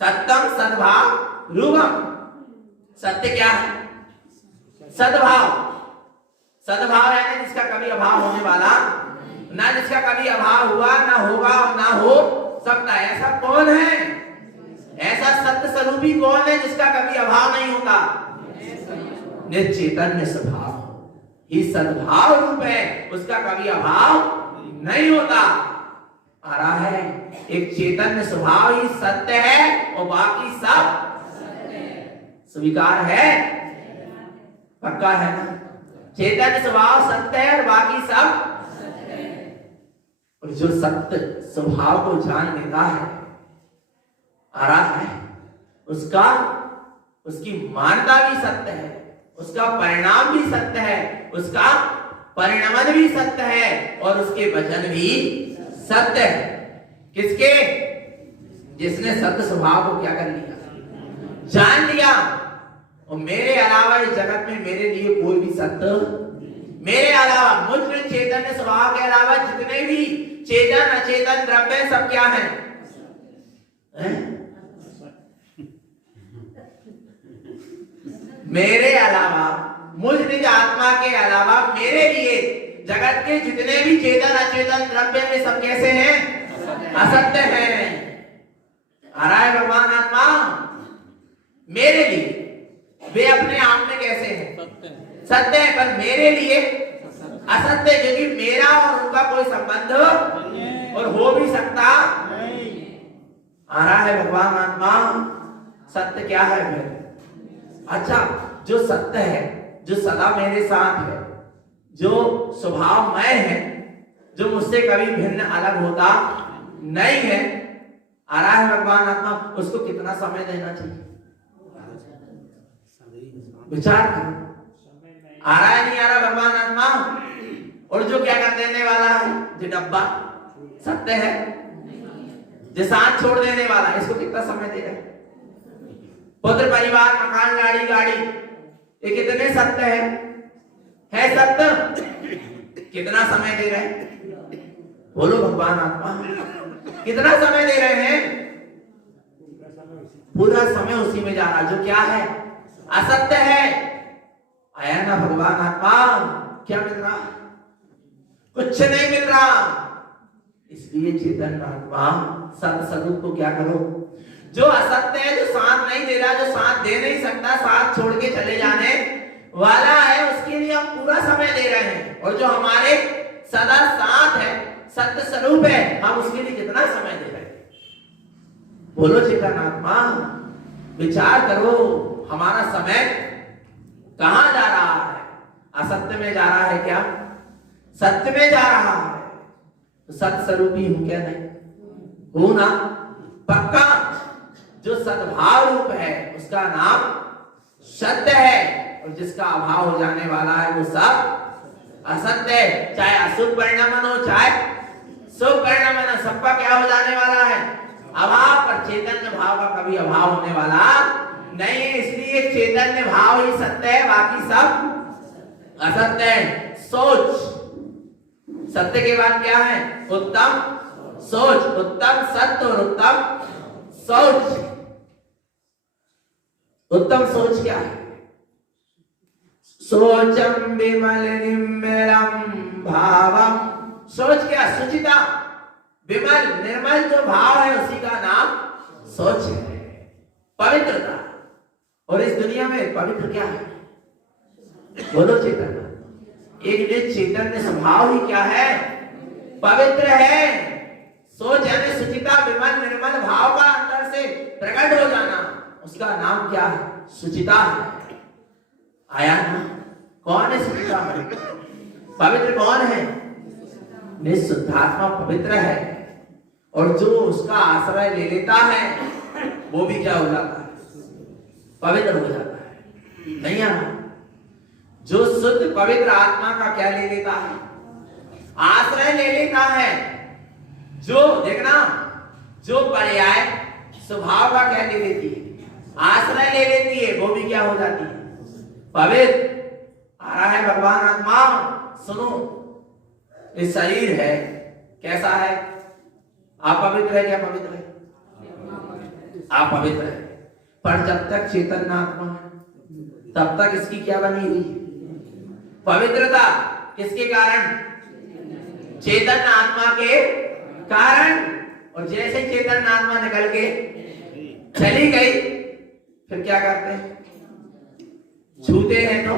सत्यम सद्भाव रूपम। सत्य क्या है? सद्भाव। सद्भाव है ना जिसका कभी अभाव होने वाला ना, जिसका कभी अभाव हुआ ना होगा और ना हो सकता है। ऐसा कौन है? ऐसा सत्य स्वरूपी कौन है जिसका कभी अभाव नहीं होता? निश्चैतन्य स्वभाव ही सद्भाव रूप है, उसका कभी अभाव नहीं होता। आ रहा है एक चैतन्य स्वभाव ही सत्य है और बाकी सब स्वीकार है। पक्का है ना? चैतन्य स्वभाव सत्य है और बाकी सब। और जो सत्य स्वभाव को जान लेता है, आ रहा है उसका उसकी मानता भी सत्य है, उसका परिणाम भी सत्य है, उसका परिणमन भी सत्य है और उसके वचन भी सत्य है। किसके? जिसने सत्य स्वभाव को क्या कर लिया? जान लिया। और मेरे अलावा इस जगत में मेरे लिए कोई भी सत्य, मेरे अलावा मुझ में चैतन्य स्वभाव के अलावा जितने भी चेतन अचेतन द्रव्य सब क्या है? मेरे अलावा, मुझ निज आत्मा के अलावा मेरे लिए जगत के जितने भी चेतन अचेतन द्रव्य में सब कैसे हैं? असत्य हैं। आ रहा है भगवान आत्मा मेरे लिए, वे अपने आप में कैसे हैं? सत्य है, पर मेरे लिए असत्य, क्योंकि मेरा और उनका कोई संबंध और हो भी सकता नहीं। आ रहा है भगवान आत्मा सत्य क्या है फिर? अच्छा, जो सत्य है, जो सदा मेरे साथ है, जो स्वभावमय है, जो मुझसे कभी भिन्न अलग होता नहीं है, आ रहा है भगवान आत्मा, उसको कितना समय देना चाहिए? विचार करो। आ रहा है नहीं आ रहा भगवान आत्मा? और जो क्या कर देने वाला है, जो डब्बा सत्य है, जो साथ छोड़ देने वाला है, इसको कितना समय दे रहे? पुत्र परिवार मकान गाड़ी ये कितने सत्य है सत्य? कितना समय दे रहे हैं? बोलो भगवान आत्मा, कितना समय दे रहे हैं? पूरा समय उसी में जा रहा जो क्या है? असत्य है। आया ना भगवान आत्मा? क्या मिल रहा? कुछ नहीं मिल रहा। इसलिए चेतन आत्मा सत्य स्वरूप को क्या करो? जो असत्य है, जो साथ नहीं दे रहा, जो साथ दे नहीं सकता, साथ छोड़ के चले जाने वाला है, उसके लिए हम पूरा समय दे रहे हैं। और जो हमारे सदा साथ है, सत्य स्वरूप है, हम उसके लिए कितना समय दे रहे हैं? बोलो चेतन आत्मा, विचार करो, हमारा समय कहां जा रहा है? असत्य में जा रहा है क्या? सत्य में जा रहा है। तो सत्य स्वरूपी हूं क्या? नहीं हूं ना? पक्का। जो सद्भाव रूप है उसका नाम सत्य है, और जिसका अभाव हो जाने वाला है वो सब असत्य है। चाहे अशुभ परिणाम हो चाहे शुभ परिणाम हो, सबका क्या हो जाने वाला है? अभाव। पर चैतन्य भाव का कभी अभाव होने वाला नहीं है। इसलिए चैतन्य भाव ही सत्य है, बाकी सब असत्य है। सोच, सत्य के बाद क्या है? उत्तम सोच। उत्तम सत्य और उत्तम सोच। उत्तम सोच क्या है? सोचम विमल निर्मलम भावम। सोच क्या? सुचिता, विमल निर्मल जो भाव है उसी का नाम सोच है। पवित्रता। और इस दुनिया में पवित्र क्या है? बोलो चेतन। एक निज चैतन्य स्वभाव ही क्या है? पवित्र है। सोच यानी सुचिता, विमल निर्मल भाव का अंदर से प्रकट हो जाना, उसका नाम क्या है? सुचिता है। आया ना? कौन है सुचिता? पवित्र कौन है? निःशुद्धात्मा पवित्र है, और जो उसका आश्रय ले लेता है वो भी क्या हो जाता है? पवित्र हो जाता है। नहीं आना? जो शुद्ध पवित्र आत्मा का क्या ले लेता है? आश्रय ले लेता है। जो देखना, जो पर्याय स्वभाव का क्या ले लेती है? आश्रय ले लेती है, वो भी क्या हो जाती है? पवित्र। आ रहा है भगवान आत्मा। सुनो, ये शरीर है, कैसा है? आप पवित्र है क्या? पवित्र है? आप पवित्र है, पर जब तक चेतन आत्मा है तब तक इसकी क्या बनी हुई? पवित्रता। किसके कारण? चेतन आत्मा के कारण। और जैसे चेतन आत्मा निकल के चली गई, फिर क्या करते हैं? छूते हैं तो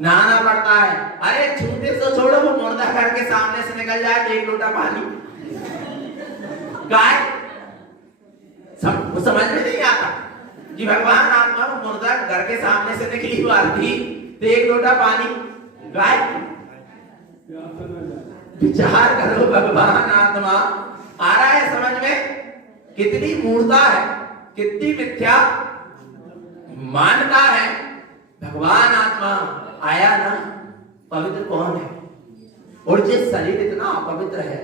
नहाना पड़ता है। अरे छूते तो छोड़ो, वो मुर्दा घर के सामने से निकल जाए तो एक लोटा पानी गाय समझ में नहीं आता कि भगवान आत्मा मुर्दा घर के सामने से निकली हुआ थी तो एक लोटा पानी गाय। विचार करो, भगवान आत्मा आ रहा है समझ में? कितनी मूर्ता है, कितनी मिथ्या मानता है। भगवान आत्मा आया ना? पवित्र कौन है? और जिस शरीर इतना अपवित्र है,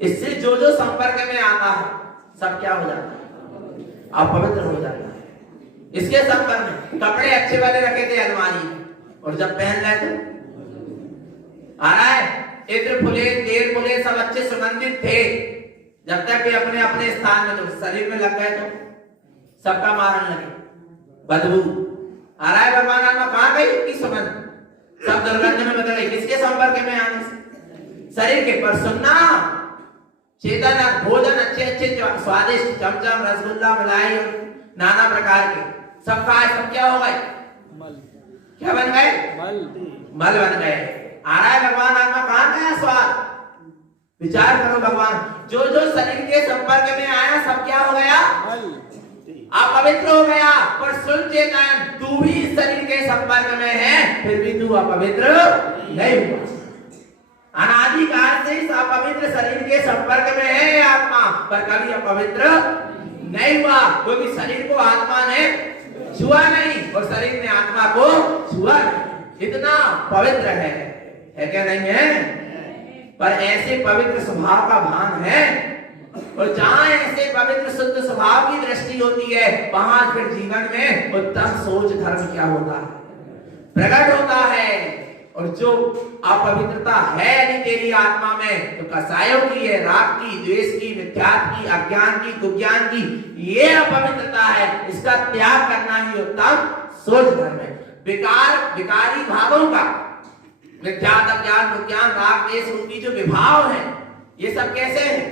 इससे जो जो संपर्क में आता है सब क्या हो जाता है? अपवित्र हो जाता है। इसके संपर्क में कपड़े अच्छे वाले रखे थे अलमारी में, और जब पहन रहे तो आ रहा है इत्र फुले तेल फुले सब अच्छे सुगंधित थे, जब तक कि अपने अपने स्थान में, तो शरीर में लग गए तो सबका मारन लगे, बदबू। आ रहा है भगवान आत्मा कहां गई? की सुगंध सब दुर्गंध में बदल गई। किसके संपर्क में आने से? शरीर के। पर सुनना, चेतन भोजन अच्छे अच्छे स्वादिष्ट चमचम रसगुल्ला मलाई नाना प्रकार के सब खाए, सब क्या हो गए? क्या बन गए? मल बन गए। आ रहा है भगवान आत्मा कहां गया? स्वाद। विचार करो, भगवान जो जो शरीर के संपर्क में आया सब क्या हो गया? अपवित्र हो गया। पर सुन चेतन, तू भी शरीर के संपर्क में है, फिर भी तू अपवित्र नहीं हुआ। अनादिकाल से इस अपवित्र शरीर के संपर्क में है आत्मा, पर कभी अपवित्र नहीं हुआ, क्योंकि शरीर को आत्मा ने छुआ नहीं और शरीर ने आत्मा को छुआ नहीं। इतना पवित्र है क्या? नहीं है? पर ऐसे पवित्र स्वभाव का भान है, और जहां ऐसे पवित्र शुद्ध स्वभाव की दृष्टि होती है, वहां फिर जीवन में उत्तम सोच धर्म क्या होता है? प्रकट होता है। और जो अपवित्रता है यदि तेरी आत्मा में, तो कसायों की है, राग की, द्वेष की, मिथ्यात्व की, अज्ञान की, कुज्ञान की, ये अपवित्रता है। इसका त्याग करना ही उत्तम सोच धर्म है। विकारी भावों का, मिथ्यात्व, अज्ञान, कुज्ञान, राग, द्वेष रूपी जो विभाव है, ये सब कैसे हैं?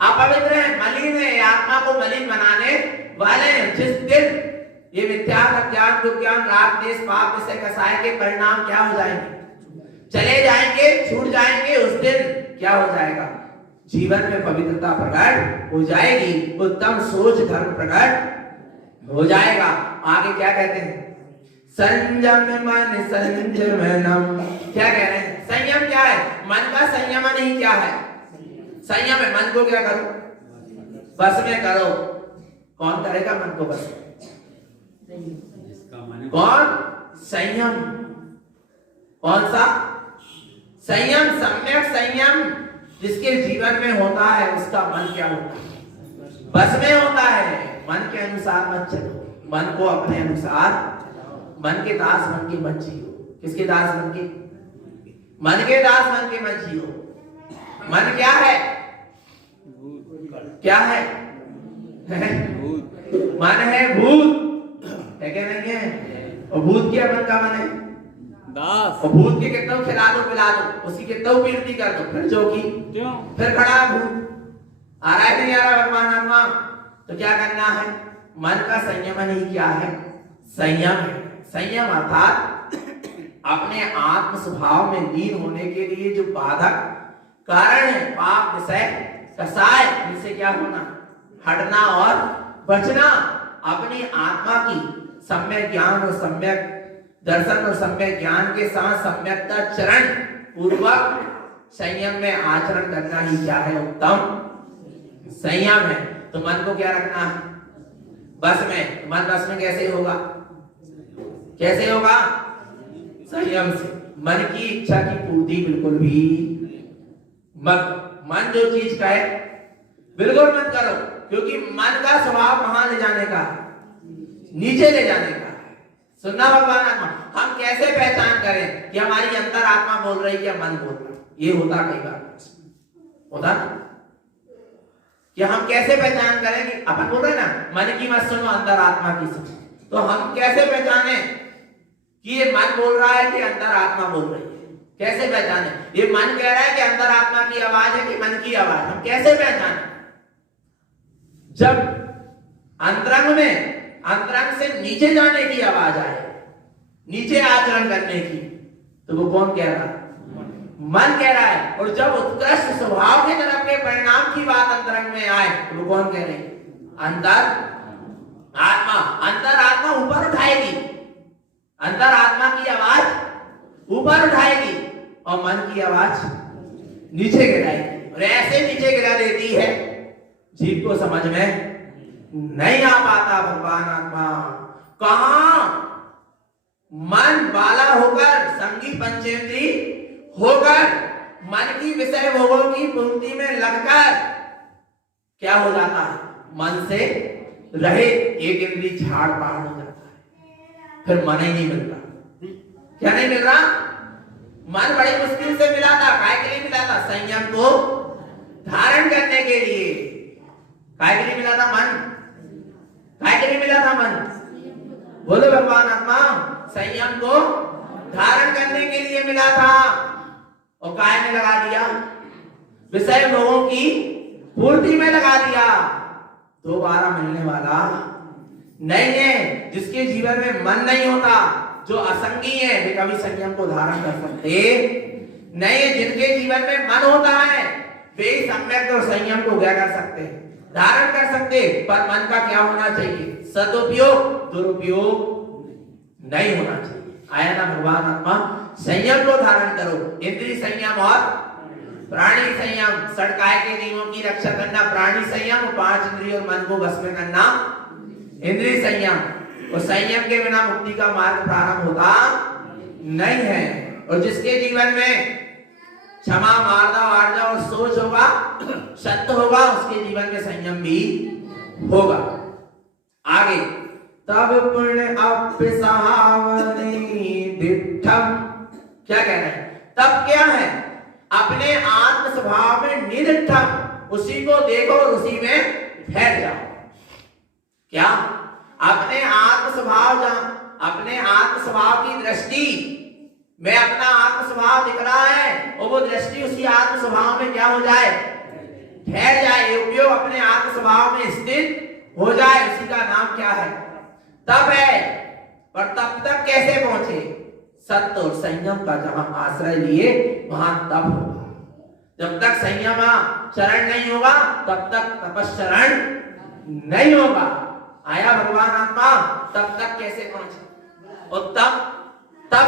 अपवित्र है, मलिन है, आत्मा को मलिन बनाने वाले हैं। जिस दिन ये मिथ्यात्व, ज्ञान, विज्ञान, राग, द्वेष, पाप, विषय, कसाय के परिणाम क्या हो जाएंगे? चले जाएंगे, छूट जाएंगे। उस दिन क्या हो जाएगा? जीवन में पवित्रता प्रकट हो जाएगी, उत्तम सोच धर्म प्रकट हो जाएगा। आगे क्या कहते हैं? संयम मन संयमनम। क्या कह रहे हैं? संयम क्या है? मन का संयमन ही क्या है? संयम है। मन को क्या करो? बस में करो। कौन करेगा मन को बस? कौन? संयम। कौन सा संयम? सम्यक संयम जिसके जीवन में होता है, उसका मन क्या होता है? बस में होता है। मन के अनुसार मत चलो, मन को अपने अनुसार, मन के दास मन के मत जियो। किसके दास मन के? मन के दास मन के मत जियो। मन क्या है? क्या है? मन है भूत, है क्या? नहीं है? और भूत क्या? मन का मन है दास। और भूत के कितना खिला दो पिला दो, उसकी कितना कीर्ति कर दो, फिर जो की फिर खड़ा है भूत। आ रहा है नहीं आ रहा भगवान आत्मा? तो क्या करना है? मन का संयमन ही क्या है? संयम है। संयम अर्थात अपने आत्म स्वभाव में लीन होने के लिए जो बाधक कारण है, पाप विषय कसाय, इनसे क्या होना, हटना और बचना, अपनी आत्मा की सम्यक ज्ञान और सम्यक दर्शन और सम्यक ज्ञान के साथ सम्यकता चरण पूर्वक संयम में आचरण करना ही क्या है, उत्तम संयम है। तो मन को क्या रखना है, बस में। मन बस में कैसे होगा, कैसे होगा, संयम से। मन की इच्छा की पूर्ति बिल्कुल भी मत, मन जो चीज कहे बिल्कुल मत करो, क्योंकि मन का स्वभाव कहां ले जाने का, नीचे ले जाने का। सुनना भगवान आत्मा, हम कैसे पहचान करें कि हमारी अंतर आत्मा बोल रही है या मन बोल रहा है? ये होता कई बार होता कि हम कैसे पहचान करें कि अपन बोल रहे ना मन की मत सुनो, अंतर आत्मा की सुनो। तो हम कैसे पहचाने कि ये मन बोल रहा है कि अंतर आत्मा बोल रही है? कैसे पहचाने? ये मन कह रहा है कि अंतर आत्मा की आवाज है कि मन की आवाज, हम कैसे पहचाने? जब अंतरंग में, अंतरंग से नीचे जाने की आवाज आए, नीचे आचरण करने की, तो वो कौन कह रहा है? मन कह रहा है। और जब उत्कृष्ट स्वभाव के तरफ के परिणाम की बात अंतरंग में आए, तो वो कौन कह रहे हैं? अंतर आत्मा। अंतर आत्मा ऊपर उठाएगी, अंतर आत्मा की आवाज ऊपर उठाएगी और मन की आवाज नीचे गिराएगी। और ऐसे नीचे गिरा देती है, जीव को समझ में नहीं आ पाता। भगवान आत्मा कहां मन बाला होकर, संगी पंचेंद्री होकर, मन की विषय भोगों की पूर्ति में लगकर क्या हो जाता है, मन से रहे एक इंद्री झाड़ पहाड़ हो जाता है, फिर मन ही नहीं मिलता। क्या नहीं मिल रहा? मन बड़ी मुश्किल से मिला था। काय के लिए मिला था? संयम को धारण करने के लिए। काय के लिए मिला था मन? काय के लिए मिला था मन? बोलो भगवान आत्मा, संयम को धारण करने के लिए मिला था। और काय में लगा दिया? विषय भोगों की पूर्ति में लगा दिया। दोबारा मिलने वाला नहीं है। जिसके जीवन में मन नहीं होता, जो असंगी है, वे कभी संयम को धारण कर सकते नहीं है। जिनके जीवन में मन होता है, वे सम्यक और संयम को क्या कर सकते, धारण कर सकते। पर मन का क्या होना चाहिए? सदुपयोग, दुरुपयोग नहीं होना चाहिए। आया ना भगवान आत्मा? संयम को धारण करो। इंद्रिय संयम और प्राणी संयम, सड़काय के नियमों की रक्षा करना प्राणी संयम, और 5 इंद्रिय और मन को बस में करना इंद्रिय संयम। और संयम के बिना मुक्ति का मार्ग प्रारंभ होता नहीं है। और जिसके जीवन में क्षमा, मार्दा, वार्जा और सोच होगा, सत्य होगा, उसके जीवन में संयम भी होगा। आगे, तब पुण्य अप्यसहावनी दिठम, क्या कह रहे हैं? तब क्या है? अपने आत्म स्वभाव में निरठम, उसी को देखो और उसी में ठहर जाओ। क्या? अपने आत्म स्वभाव, अपने आत्म स्वभाव की दृष्टि में अपना आत्म स्वभाव दिख रहा है, और वो दृष्टि उसी आत्म स्वभाव में क्या हो जाए? ठहर जाए। उपयोग अपने आत्म स्वभाव में स्थित हो जाए, उसी का नाम क्या है? तब है। पर तब तक कैसे पहुंचे? सत्य और संयम का जहां आश्रय लिए, वहां तप होगा। जब तक संयम चरण नहीं होगा, तब तक तपश्चरण नहीं होगा। आया भगवान आत्मा? तब तक कैसे पहुंचे? और तब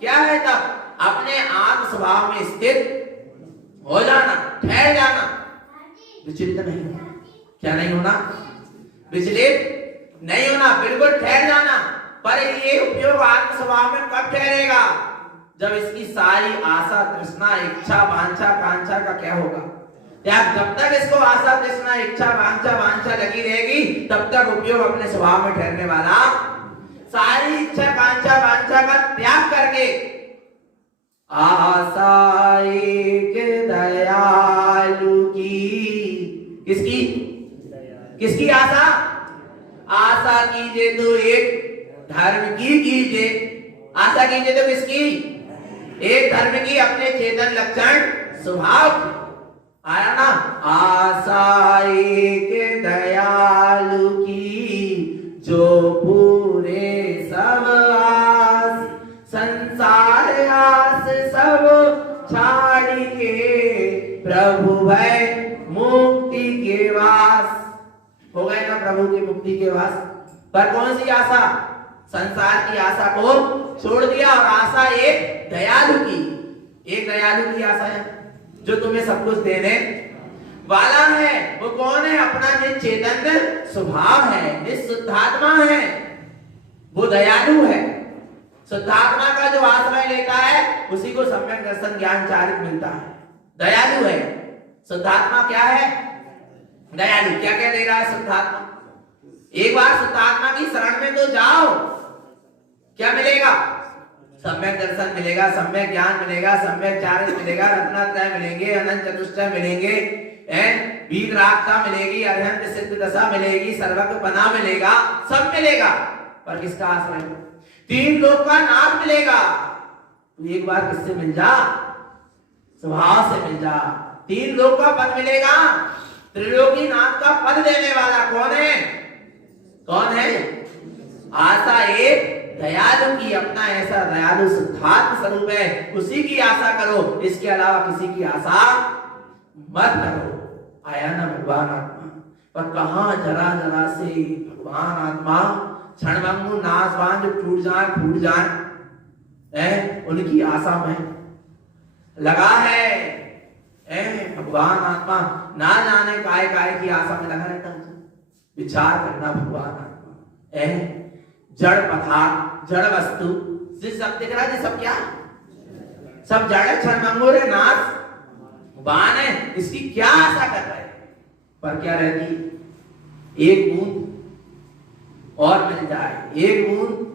क्या है? तब अपने आत्म स्वभाव में स्थित हो जाना, ठहर जाना, विचलित नहीं होना। क्या नहीं होना? विचलित नहीं होना, बिल्कुल ठहर जाना। पर ये उपयोग आत्म स्वभाव में कब ठहरेगा? जब इसकी सारी आशा, तृष्णा, इच्छा, वांछा, कांक्षा का क्या होगा? त्याग। जब तक इसको आशा, तृष्णा, इच्छा, वांछा लगी रहेगी, तब तक उपयोग अपने स्वभाव में ठहरने वाला। सारी इच्छा, कांक्षा, वांछा का त्याग करके आशा एक दयालु की, किसकी आशा? आशा कीजिए तो एक धर्म की कीजिए। आशा कीजिए तो किसकी? एक धर्म की, अपने चेतन लक्षण स्वभाव। आया ना? आशा एक दयालु की, जो पूरे सब आस सब छाड़ी के, प्रभु भय मुक्ति के वास। हो गए ना प्रभु की मुक्ति के वास। पर कौन सी आशा? संसार की आशा को छोड़ दिया और आशा एक दयालु की, एक दयालु की आशा है जो तुम्हें सब कुछ देने वाला है। वो कौन है? अपना निज चैतन्य स्वभाव है, निज शुद्धात्मा है, वो दयालु है। शुद्धात्मा का जो आश्रय लेता है उसी को सम्यक दर्शन ज्ञान चारित मिलता है। दयालु है शुद्धात्मा। क्या है? दयालु। क्या क्या दे रहा है शुद्धात्मा? एक बार शुद्धात्मा की शरण में तो जाओ, क्या मिलेगा? सम्यक दर्शन मिलेगा, सम्यक ज्ञान मिलेगा, सम्यक चारित मिलेगा, रत्नात्रय मिलेंगे, अनंत चतुष्टय मिलेंगे, वीतरागता मिलेगी, अरिहंत सिद्ध दशा मिलेगी, सर्वज्ञपना मिलेगा, सब मिलेगा। पर किसका आश्रय? तीन लोक का नाथ मिलेगा। तू एक बार किससे मिल जा? स्वभाव से मिल जा। तीन लोक का पद मिलेगा। त्रिलोकी नाथ का पद देने वाला कौन है? कौन है? आशा एक दयालु की, अपना ऐसा दयालु शुद्धात्म स्वरूप है, उसी की आशा करो, इसके अलावा किसी की आशा मत करो। आया ना भगवान आत्मा, पर कहां जरा जरा से भगवान आत्मा क्षणभंगु नाशवान जो टूट जाए फूट जाए, उनकी आशा में लगा है। भगवान आत्मा ना जाने काय काय की आशा में लगा रहता है। विचार करना भगवान आत्मा जड़ पदार्थ, जड़ वस्तु, जिस सब दिख रहा है, सब क्या? सब जड़ है, क्षणभंगुर है, नाशवान है। इसकी क्या आशा कर रहे हैं? पर क्या रहती? एक बूंद और मिल जाए, एक बूंद।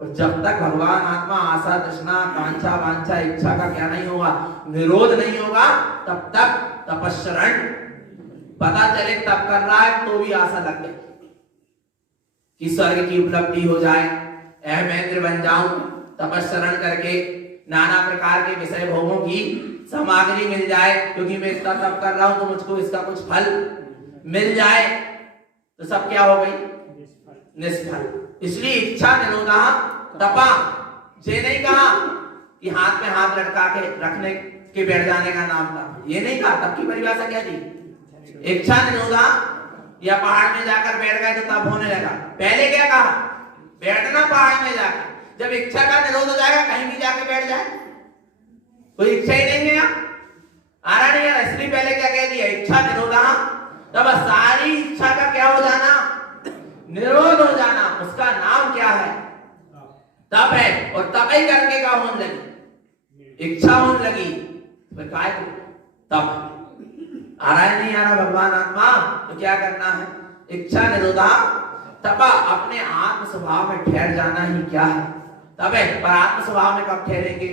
और जब तक भगवान आत्मा आशा तृष्णा कांक्षा वांछा इच्छा का क्या नहीं होगा, निरोध नहीं होगा, तब तक तपस्शरण पता चले तब कर रहा है तो भी आशा लग गई कि स्वर्ग की उपलब्धि हो जाए, अहमेंद्र बन जाऊं, तपस्शरण करके नाना प्रकार के विषय भोगों की सामग्री मिल जाए, क्योंकि मैं इतना तप कर रहा हूं तो मुझको इसका कुछ फल मिल जाए। तो सब क्या हो गई? निष्फल। इसलिए इच्छा निरोधा तपा। ये नहीं कहा कि हाथ में हाथ लटका के रखने के बैठ जाने का नाम था, ये नहीं कहा। तब की परिभाषा क्या थी? इच्छा निरोधा, या पहाड़ में जाकर बैठ गए तो तब होने लगा। पहले क्या कहा? बैठना पहाड़ में जाकर। जब इच्छा का निरोध हो जाएगा कहीं भी जाकर बैठ जाए, कोई इच्छा ही नहीं है, आ रहा नहीं है। इसलिए पहले क्या कह दिया? इच्छा निरोधा। तब सारी इच्छा का क्या हो जाना? निरोध हो जाना। उसका नाम क्या है? तप है। और तप ही करके का होने लगी, इच्छा होने लगी, तो काय तप। आ रहा है नहीं आ रहा भगवान आत्मा? तो क्या करना है? इच्छा निरोधा तपा। अपने आत्म स्वभाव में ठहर जाना ही क्या है? तब है। पर आत्म स्वभाव में कब ठहरेंगे?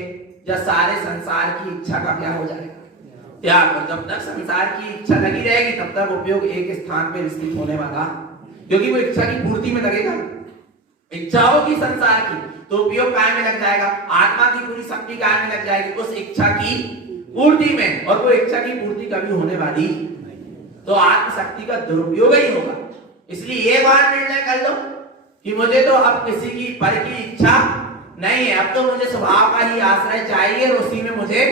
जब सारे संसार की इच्छा का क्या हो जाएगा? त्याग। और जब तक संसार की इच्छा लगी रहेगी तब तक उपयोग एक स्थान पर स्थित होने वाला, क्योंकि वो इच्छा की पूर्ति में लगेगा। इच्छा होगी संसार की तो उपयोग काय में लग जाएगा? आत्मा की पूरी शक्ति काय में लग जाएगी? उस इच्छा की पूर्ति में। और वो इच्छा की पूर्ति कभी होने वाली, तो आत्मशक्ति का दुरुपयोग ही होगा। इसलिए ये बात निर्णय कर लो कि मुझे तो अब किसी की पर की इच्छा नहीं है, अब तो मुझे स्वभाव का ही आश्रय चाहिए और उसी में मुझे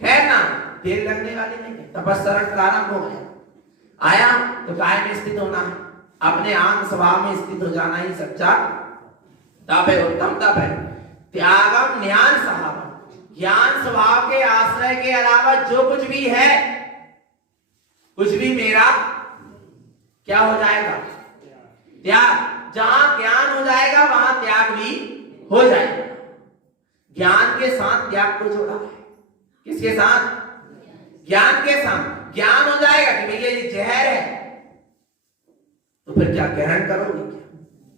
ठहरना। देर लगने वाली नहीं है। तपस्या प्रारंभ हो गया, आया तो काय में स्थित होना है, अपने आत्म स्वभाव में स्थित हो जाना ही सच्चा तप है, उत्तम तप है। त्यागम ज्ञान स्वभाव। ज्ञान स्वभाव के आश्रय के अलावा जो कुछ भी है, कुछ भी मेरा क्या हो जाएगा? त्याग। जहां ज्ञान हो जाएगा वहां त्याग भी हो जाएगा। ज्ञान के साथ त्याग को जोड़ा है। किसके साथ? ज्ञान के साथ। ज्ञान हो जाएगा कि भैया ये जहर है, तो फिर क्या ग्रहण करोगे?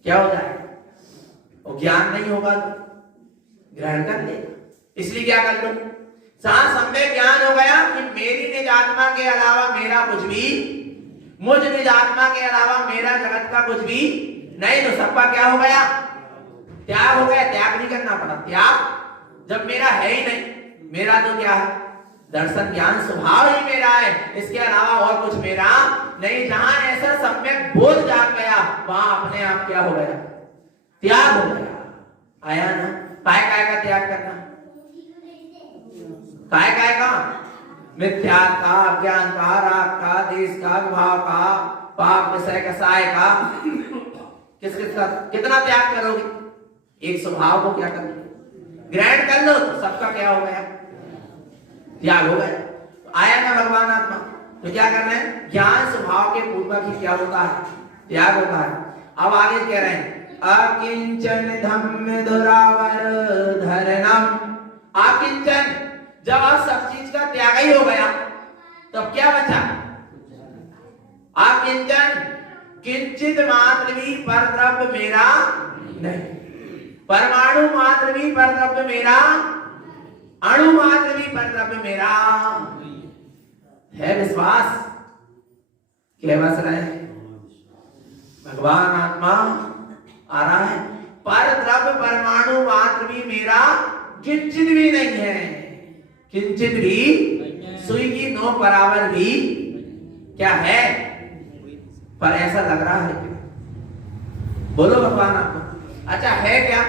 क्या हो जाएगा? और ज्ञान नहीं होगा तो ग्रहण कर लेगा। इसलिए क्या कर लो? सम्यक ज्ञान हो गया कि मेरी निज आत्मा के अलावा मेरा कुछ भी, मुझ निज आत्मा के अलावा मेरा जगत का कुछ भी नहीं, तो सबका क्या हो गया? त्याग हो गया। त्याग नहीं करना पड़ा। त्याग जब मेरा है ही नहीं, मेरा तो क्या है? दर्शन ज्ञान स्वभाव ही मेरा है, इसके अलावा और कुछ मेरा नहीं। जहां ऐसा सम्यक बोध जाग गया वहां अपने आप क्या हो गया? त्याग हो गया। आया ना? काय काय का त्याग करना? काय काय का? मिथ्या का, अज्ञान का, राग का, देश का, विभाव का, पाप विषय कसाय का, किस किस का कितना त्याग करोगे? एक स्वभाव को क्या करोगे? ग्रहण कर लो तो सबका क्या हो गया? त्याग हो गया। तो आया ना भगवान आत्मा, तो क्या करना है? ज्ञान स्वभाव के पूर्वक ही क्या होता है? त्याग होता है। अब आगे कह रहे हैं अकिंचन धम्म धुरावर धरणम। अकिंचन, जब आप सब चीज का त्याग ही हो गया तब क्या बचा? अकिंचन, किंचित मात्र भी परद्रव्य मेरा नहीं, परमाणु मात्र भी परद्रव्य मेरा, अणु मात्र भी परद्रव्य मेरा है। विश्वास क्या बस रहे हैं? भगवान आत्मा आ रहा है, परद्रव्य परमाणु मात्र भी मेरा किंचित भी नहीं है, किंचित भी, सुई की नोक बराबर भी क्या है? पर ऐसा लग रहा है क्या? बोलो भगवान आपको। अच्छा है क्या?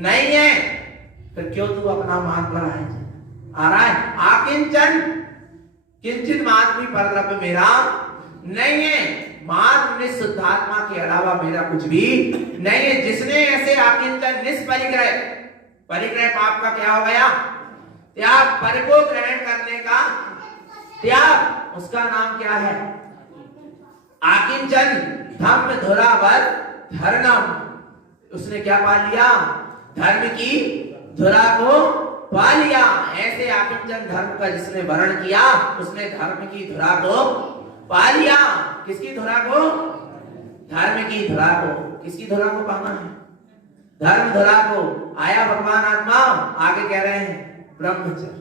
नहीं है, फिर क्यों तू अपना मान रहा है? आ रहा है आकिंचन, किंचित मात्र भी परद्रव्य मेरा नहीं है, मात्र निःशुद्धात्मा के अलावा मेरा कुछ भी नहीं है। जिसने ऐसे आकिंचन निष्परिग्रह, परिग्रह पाप का क्या हो गया? त्याग, पर को ग्रहण करने का त्याग, उसका नाम क्या है? आकिंचन धम्म धुरावर धरणम। उसने क्या पा लिया? धर्म की धुरा को पा लिया। ऐसे आकिंचन धर्म का जिसने वर्ण किया उसने धर्म की धुरा को पा लिया। किसकी धुरा को? धर्म की धुरा को। किसकी धुरा को पाना है? धर्म धुरा को। आया भगवान आत्मा, आगे कह रहे हैं ब्रह्मचर्य।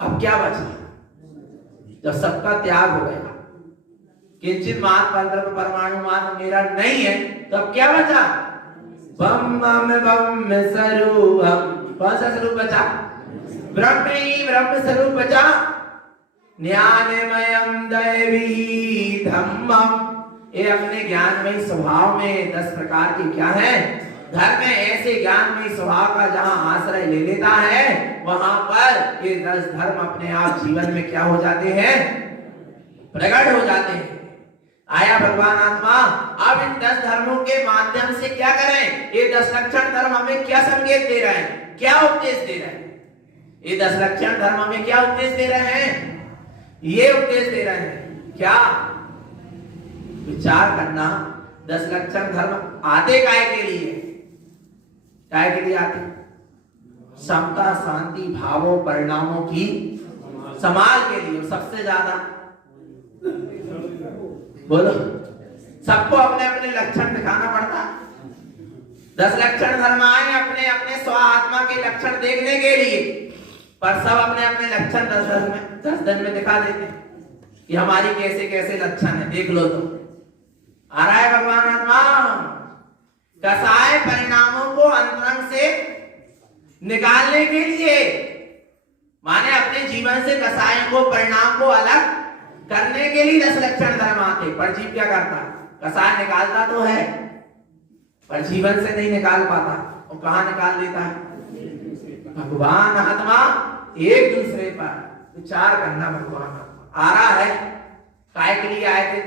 अब क्या बचा? जब सबका त्याग हो गया, किंचित मात्र परद्रव्य परमाणु मात्र मेरा नहीं है, तो अब क्या बचा? ब्रह्म ब्रह्म स्वरूपम। कौन सा स्वरूप बचा? ब्रह्म ही ब्रह्म स्वरूप बचा। ज्ञानमयम दैवी धम्मम। ये अपने ज्ञानमय स्वभाव में 10 प्रकार के क्या है? धर्म में। ऐसे ज्ञानमय स्वभाव का जहां आश्रय ले लेता है वहां पर ये 10 धर्म अपने आप जीवन में क्या हो जाते हैं? प्रकट हो जाते हैं। आया भगवान आत्मा, अब इन 10 धर्मों के माध्यम से क्या करें? ये 10 लक्षण धर्म हमें क्या संकेत दे रहे हैं? क्या उपदेश दे रहे हैं? ये 10 लक्षण धर्म हमें क्या उपदेश दे रहे हैं? ये उपदेश दे रहे हैं क्या? विचार करना। 10 लक्षण धर्म आते काय के लिए? काय के लिए आते? समता, शांति, भावों, परिणामों की समाल के लिए। सबसे ज्यादा बोलो, सबको अपने अपने लक्षण दिखाना पड़ता। 10 लक्षण धर्म आए अपने अपने स्व आत्मा के लक्षण देखने के लिए, पर सब अपने अपने लक्षण 10 दिन में दिखा देते कि हमारी कैसे कैसे लक्षण है, देख लो। तो आ रहा है भगवान आत्मा, कसाय परिणामों को अंतरंग से निकालने के लिए, माने अपने जीवन से कसाय को, परिणाम को अलग करने के लिए 10 लक्षण धर्म आते। पर जीव क्या करता? कसाय निकालता तो है पर जीवन से नहीं निकाल पाता। और कहां निकाल देता है? भगवान आत्मा एक दूसरे पर विचार करना। भगवान आत्मा आ रहा है, काय के लिए आए थे?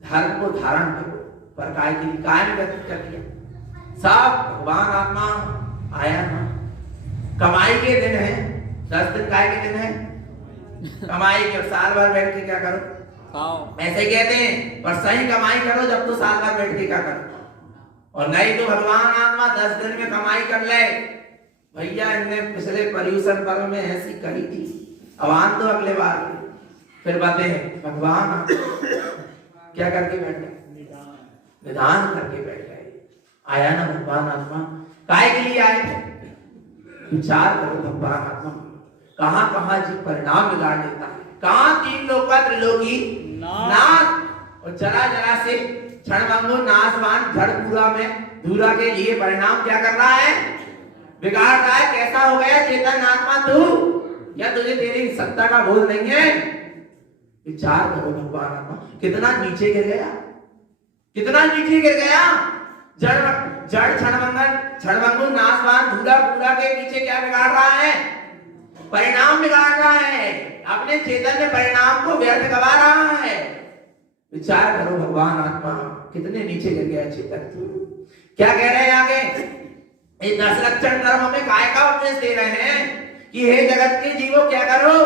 धर्म को धारण करो, पर काय के लिए? काय में व्यतीत कर दिया सब। भगवान आत्मा आया ना, कमाई के दिन है, 10 दिन काय के दिन है? कमाई के। साल भर बैठ के क्या करो? ऐसे कहते हैं, पर सही कमाई करो जब तो साल भर बैठ के क्या करो। और नहीं तो भगवान आत्मा 10 दिन में कमाई कर ले। भैया इनने पिछले पर्यूषण पर्व में ऐसी करी थी, अब आन तो अगले बार। फिर बातें हैं भगवान क्या करके बैठ गए? निदान करके बैठ गए। आया ना भगवान आत्मा, काय के लिए आए थे? विचार करो भगवान आत्मा कहां कहां जी परिणाम बिगाड़ देता है। कहां 3 लोक का त्रिलोकी नाथ, और जरा जरा से क्षणभंगुर नाशवान जड़ पूरा में धूरा के लिए परिणाम क्या कर रहा है? बिगाड़ रहा है। कैसा हो गया चेतन आत्मा तू? क्या तुझे तेरी सत्ता का बोध नहीं है? विचार करो भगवान आत्मा कितना नीचे गिर गया, कितना नीचे गिर गया। जड़ क्षणभंगुर नाशवान धूरा पूरा के पीछे क्या बिगाड़ रहा है? परिणाम बिगाड़ रहा है, अपने चैतन्य परिणाम को व्यर्थ गवा रहा है। विचार करो भगवान आत्मा कितने नीचे गिर गया चैतन्य। क्या कह रहे हैं आगे, ये 10 लक्षण धर्म में काय का उपदेश दे रहे हैं कि हे जगत के जीवो क्या करो,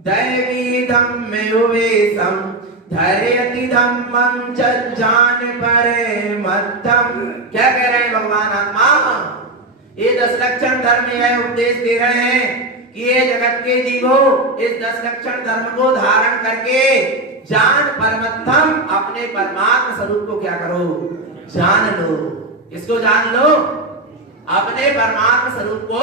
दैवी धम्मेवेशम धैर्यति धम्मं च जान परे मध्यम। क्या कह रहे हैं भगवान आत्मा, ये 10 लक्षण धर्म यह उपदेश दे रहे हैं कि ये जगत के जीवो इस 10 लक्षण धर्म को धारण करके जान परमत्थम अपने परमात्मा स्वरूप को क्या करो, जान लो। इसको जान लो, अपने परमात्मा स्वरूप को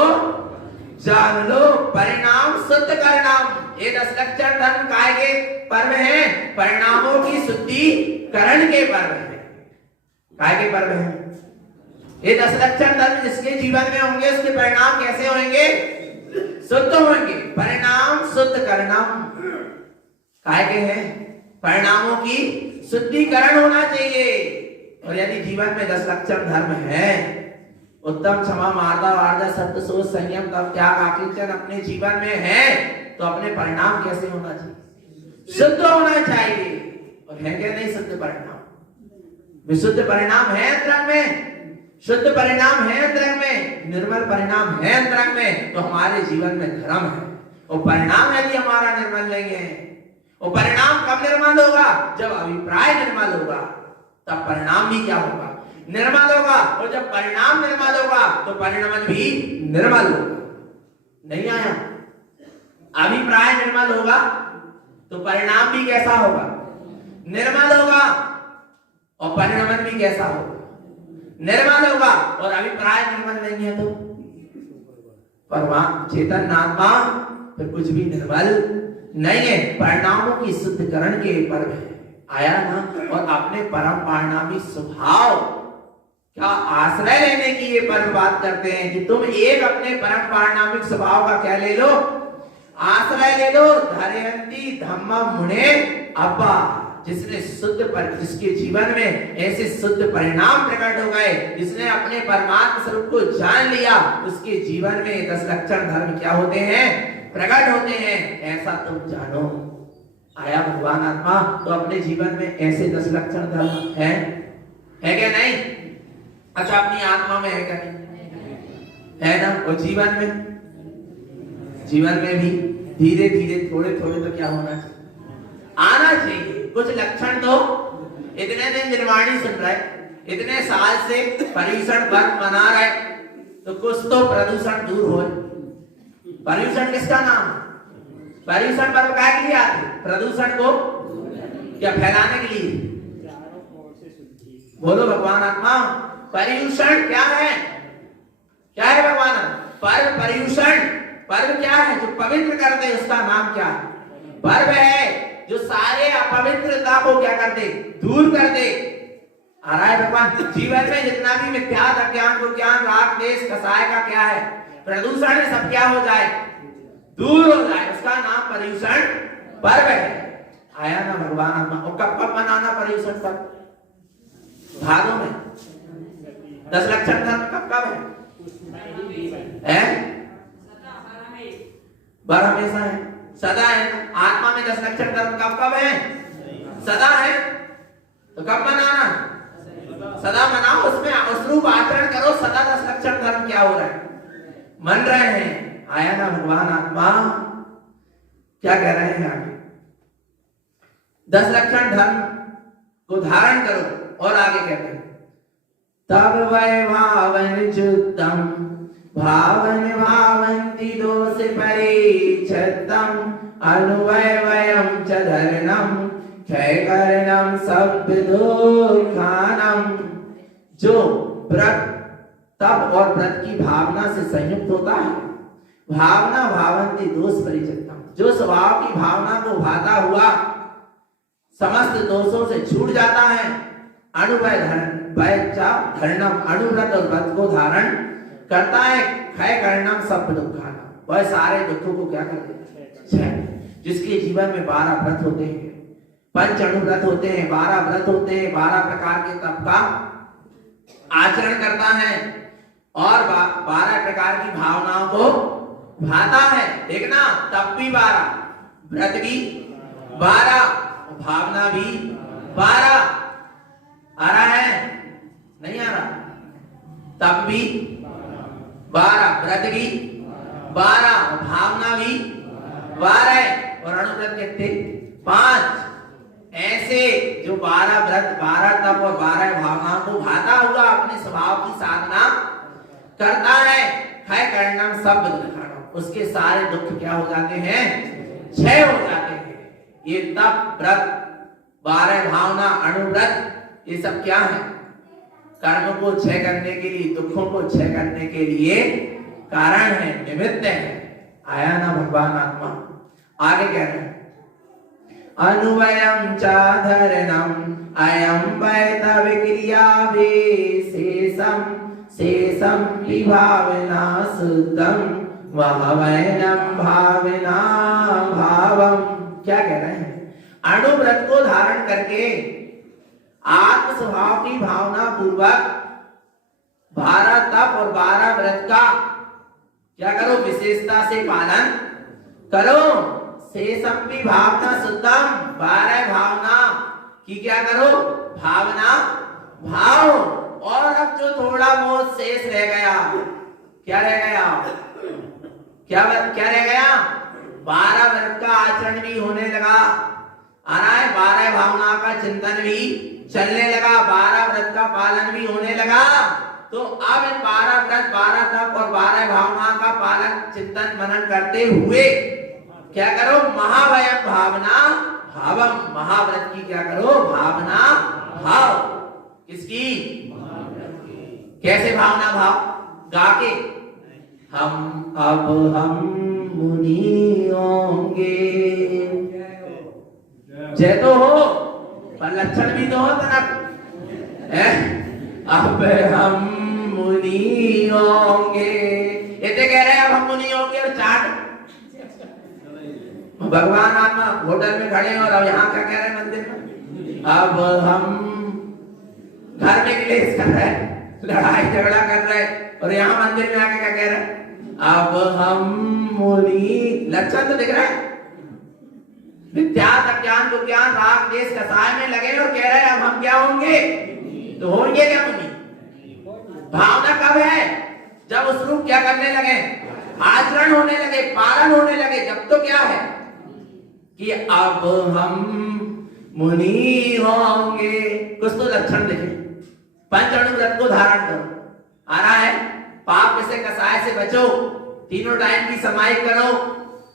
जान लो। परिणाम शुद्ध परिणाम, ये 10 लक्षण धर्म काय के पर्व है, परिणामों की शुद्धिकरण के पर्व है। काय के पर्व है ये 10 लक्षण धर्म, जिसके जीवन में होंगे उसके परिणाम कैसे होंगे, शुद्ध होंगे। परिणाम शुद्ध करणाम काय के हैं, परिणामों की शुद्धिकरण होना चाहिए। और यदि जीवन में 10 लक्षण धर्म है, उत्तम क्षमा मार्दा वार्दा सत्य सोच संयम तप त्याग आकिंचन अपने जीवन में है, तो अपने परिणाम कैसे होना चाहिए, शुद्ध होना चाहिए। और है क्या नहीं शुद्ध परिणाम, विशुद्ध परिणाम है अंतरंग में, शुद्ध परिणाम है अंतरंग में, निर्मल परिणाम है अंतरंग में, तो हमारे जीवन में धर्म है। और परिणाम यदि हमारा निर्मल नहीं है, और परिणाम कब निर्मल होगा, जब अभिप्राय निर्मल होगा, तब परिणाम भी क्या होगा, निर्मल होगा। और जब परिणाम निर्मल होगा तो परिणाम भी निर्मल होगा। नहीं आया, अभिप्राय निर्मल होगा तो परिणाम भी कैसा होगा, निर्मल होगा। और परिणाम भी कैसा होगा, निर्मल होगा। और अभिप्राय निर्मल नहीं है तो परमात्मा चेतन आत्मा फिर कुछ भी निर्मल नहीं है। परिणामों की शुद्धिकरण के पर्व है, आया ना। और अपने परम परिणामी स्वभाव का आश्रय लेने की ये पर्व बात करते हैं कि तुम एक अपने परम परिणामिक स्वभाव का क्या ले लो, आश्रय ले लो। धैर्यंती धम्म मुने अब्बा, जिसने शुद्ध पर, जिसके जीवन में ऐसे शुद्ध परिणाम प्रकट हो गए, जिसने अपने परमात्मा स्वरूप को जान लिया, उसके जीवन में 10 लक्षण धर्म क्या होते हैं, प्रकट होते हैं। ऐसा तुम जानो। आया भगवान आत्मा, तो अपने जीवन में ऐसे 10 लक्षण धर्म है क्या नहीं? अच्छा, अपनी आत्मा में है क्या नहीं? है ना। और जीवन में भी धीरे धीरे थोड़े थोड़े तो क्या होना चाहिए, आना चाहिए। कुछ लक्षण तो इतने दिन निर्वाणी सुन रहे, इतने साल से पर्यूषण पर्व मना रहे, तो कुछ तो प्रदूषण दूर हो। पर्यूषण किसका नाम है? पर्यूषण पर्व क्या के लिए आते, प्रदूषण को क्या फैलाने के लिए। बोलो भगवान आत्मा, पर्यूषण क्या है, क्या है भगवान? पर्व पर्यूषण, पर्व क्या है? जो पवित्र करते हैं उसका नाम क्या है? पर्व है। जो सारे अपवित्रता को क्या कर दे, दूर कर दे। आ रहा है भगवान, जीवन में जितना भी मिथ्या अज्ञान विज्ञान राग देश कसाय का क्या है, प्रदूषण है, सब क्या हो जाए, दूर हो जाए। उसका नाम पर्यूषण पर्व है। आया ना भगवान आत्मा। और कब मनाना पर्यूषण पर्व? भादों में। 10 लक्षण धर्म कब है? बार हमेशा है, सदा है। आत्मा में 10 लक्षण धर्म कब है? सदा है। तो कब मनाना? सदा मनाओ, उसमें उसरूप आचरण करो। सदा 10 लक्षण धर्म क्या हो रहा है, मन रहे हैं। आया ना भगवान आत्मा, क्या कह रहे हैं आगे? 10 लक्षण धर्म को धारण करो। और आगे कहते हैं, तब वैभावन जुतम भावन भावन्ति दोष परिच्छतम अनुवैवयं च धरणम क्षयकरणम सब्दोखानम। जो व्रत तप और व्रत की भावना से संयुक्त होता है, भावना भावन्ति दोष परिच्छतम, जो स्वभाव की भावना को भाता हुआ समस्त दोषों से छूट जाता है। अनुवय धरणम, अनुव्रत और व्रत को धारण करता है। क्षय करणम सब दुखाना, वह सारे दुखों को क्या कर देता है। जिसके जीवन में 12 व्रत होते हैं, 5 अनुव्रत होते हैं, 12 व्रत होते हैं, 12 प्रकार के तप का आचरण करता है और 12 प्रकार की भावनाओं को भाता है, देखना, तप भी 12, व्रत भी 12, भावना भी 12। आ रहा है नहीं आ रहा? तप भी 12, व्रत भी 12, भावना भी 12 और अणुव्रत कितने? 5। ऐसे जो 12 व्रत, 12 तप और 12 भावना को भाता हुआ अपने स्वभाव की साधना करता है, है कर्णम सब दुख, उसके सारे दुख क्या हो जाते हैं? क्षय हो जाते हैं। ये तप, व्रत, 12 भावना, अणुव्रत, ये सब क्या है? कर्म को क्षय करने के लिए, दुखों को क्षय करने के लिए कारण है, निमित्त है। आया ना भगवान आत्मा? आगे कह रहे हैं अनुवयम चाधरणम अयम वैत विक्रिया विशेषम शेषम विभावना शुद्धम वह वैनम भावना भावम। क्या कह रहे हैं? अणुव्रत को धारण करके आत्म स्वभाव की भावना पूर्वक 12 तप और 12 व्रत का क्या करो? विशेषता से पालन करो। शेषम की भावना शुद्धम, 12 भावना की क्या करो? भावना भाव। और अब जो थोड़ा बहुत शेष रह गया, क्या रह गया? क्या रह गया? 12 व्रत का आचरण भी होने लगा, आ रहा है, 12 भावना का चिंतन भी चलने लगा, 12 व्रत का पालन भी होने लगा। तो अब इन 12 व्रत, 12 तप और 12 भावना का पालन, चिंतन, मनन करते हुए क्या करो? महावयम भावना भावम, महाव्रत की क्या करो? भावना भाव। किसकी? कैसे भावना भाव? गा के, हम अब हम मुनि होंगे, जय तो हो पर लक्षण भी तो हो तनक। अब हम मुनि होंगे, इतने कह रहे हैं अब हम मुनि होंगे, और चाट भगवान आत्मा होटल में खड़े हैं और अब यहाँ क्या कह रहे हैं? मंदिर में अब हम घर में क्लेश कर रहे हैं, लड़ाई झगड़ा कर रहे हैं, और यहाँ मंदिर में आके क्या कह रहे हैं? अब हम मुनि। लक्षण तो दिख रहा है, विद्या अज्ञान विज्ञान राग देश कसाय में लगे और कह रहे हैं अब हम क्या होंगे? तो होंगे क्या मुनि? भावना कब है? जब उस रूप क्या करने लगे? आचरण होने लगे, पालन होने लगे। जब तो क्या है कि अब हम मुनि होंगे। कुछ तो लक्षण देखे। पंच अणुव्रत को धारण करो, आ रहा है, पाप से कसाय से बचो, तीनों टाइम की समाई करो,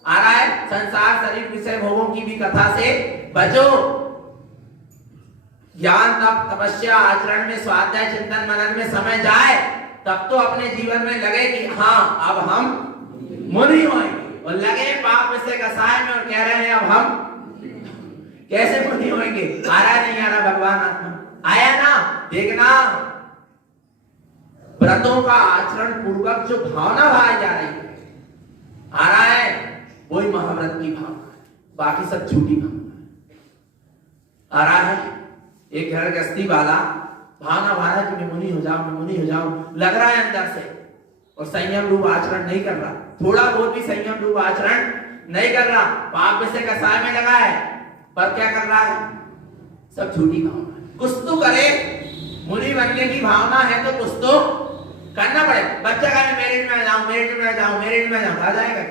आ रहा है, संसार शरीर विषय भोगों की भी कथा से बचो, ज्ञान तप तपस्या आचरण में, स्वाध्याय चिंतन मनन में समय जाए, तब तो अपने जीवन में लगे कि हाँ अब हम मुनि होंगे। और लगे पाप से कसाय में और कह रहे हैं अब हम कैसे मुनि होंगे? आ रहा नहीं आ रहा? भगवान आत्मा आया ना? देखना, व्रतों का आचरण पूर्वक जो भावना भाई जा रही है, आ रहा है, वही महाव्रत की भावना है, बाकी सब झूठी भावना है। आ रहा है एक घर गृहस्थी वाला भावना भावना कि मैं मुनि हो जाऊं, मैं मुनि हो जाऊं, लग रहा है अंदर से, और संयम रूप आचरण नहीं कर रहा, थोड़ा बहुत भी संयम रूप आचरण नहीं कर रहा, पाप से कसाय में लगा है, पर क्या कर रहा है? सब झूठी भावना है। कुछ तो करे, मुनि बनने की भावना है तो कुछ तो करना पड़ेगा। बच्चा का मैं मेरिट में जाऊं, मेरिट में जाऊं, मेरिट में जाऊं, आ जाएगा?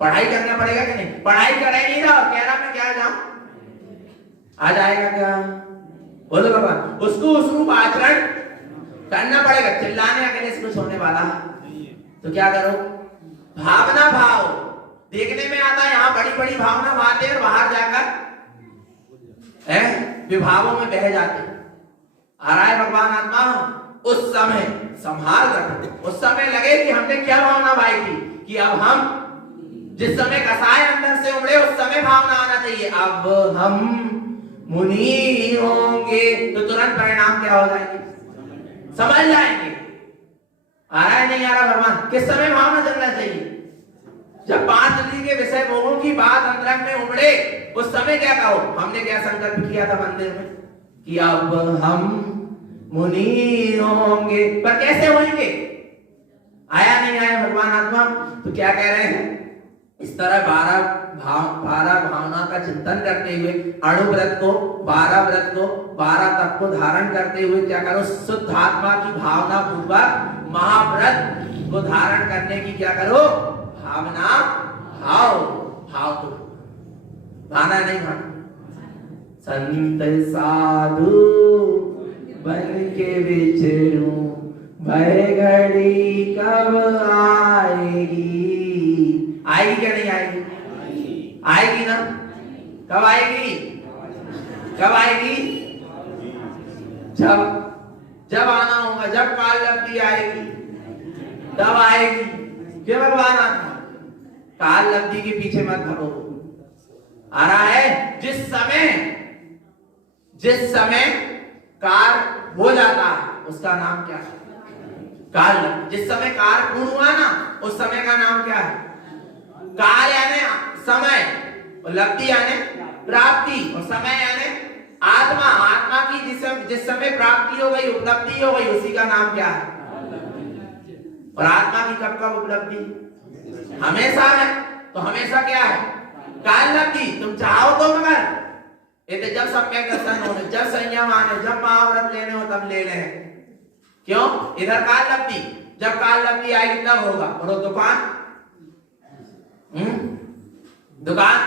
पढ़ाई करना पड़ेगा कि नहीं? पढ़ाई कर ही नहीं रहा, कह रहा मैं क्या जाऊं, आ जाएगा क्या? बोलो बाबा, उसको उस रूप आचरण करना पड़ेगा। चिल्लाने अकेले से कुछ होने वाला तो क्या करो? भावना भाव देखने में आता है, यहाँ बड़ी बड़ी भावना भाते हैं और बाहर जाकर विभावों में बह जाते हैं। आ रहा है भगवान आत्मा? उस समय संभाल रखो, उस समय लगे कि हमने क्या भावना भाई थी कि अब हम जिस समय कसाय अंदर से उमड़े उस समय भावना आना चाहिए, अब हम मुनि होंगे, तो तुरंत परिणाम क्या हो जाएंगे? समझ जाएंगे। आ रहा है नहीं आ रहा भगवान? किस समय भावना चलना चाहिए? जब 5 नदी के विषय भोगों की बात अंतरंग में उमड़े, उस समय क्या कहो? हमने क्या संकल्प किया था मंदिर में कि अब हम मुनि होंगे, पर कैसे होंगे? आया नहीं आया भगवान आत्मा? तो क्या कह रहे हैं? इस तरह 12 भावना का चिंतन करते हुए अणुव्रत को 12 तप को धारण करते हुए क्या करो? शुद्ध आत्मा की भावना पूर्वक महाव्रत को धारण करने की क्या करो? भावना भाव तो भाना नहीं भाना। संत साधु बन के विचरूं, भय घड़ी कब आएगी? आएगी क्या नहीं आएगी? आएगी ना? कब आएगी? कब आएगी? जब आना होगा, जब काल लब्धि आएगी तब आएगी। क्यों भगवान आत्मा? काल लब्धि के पीछे मत भागो। आ रहा है जिस समय कार हो जाता है उसका नाम क्या है? काल। जिस समय कार पूर्ण हुआ ना उस समय का नाम क्या है? काल यानी समय, और लब्धि यानी प्राप्ति, और समय यानी आत्मा। आत्मा की जिस समय प्राप्ति हो गई, उपलब्धि हो गई, उसी का नाम क्या है? और आत्मा की कब कब उपलब्धि? हमेशा है। तो हमेशा क्या है? काल लब्धि। तुम चाहो तो मगर जब सम्यक दर्शन हो, जब संयम आने, जब महाव्रत लेने हो तब ले ले। क्यों? इधर काल लब्धि, जब काल लब्धि आएगी तब होगा। और दुकान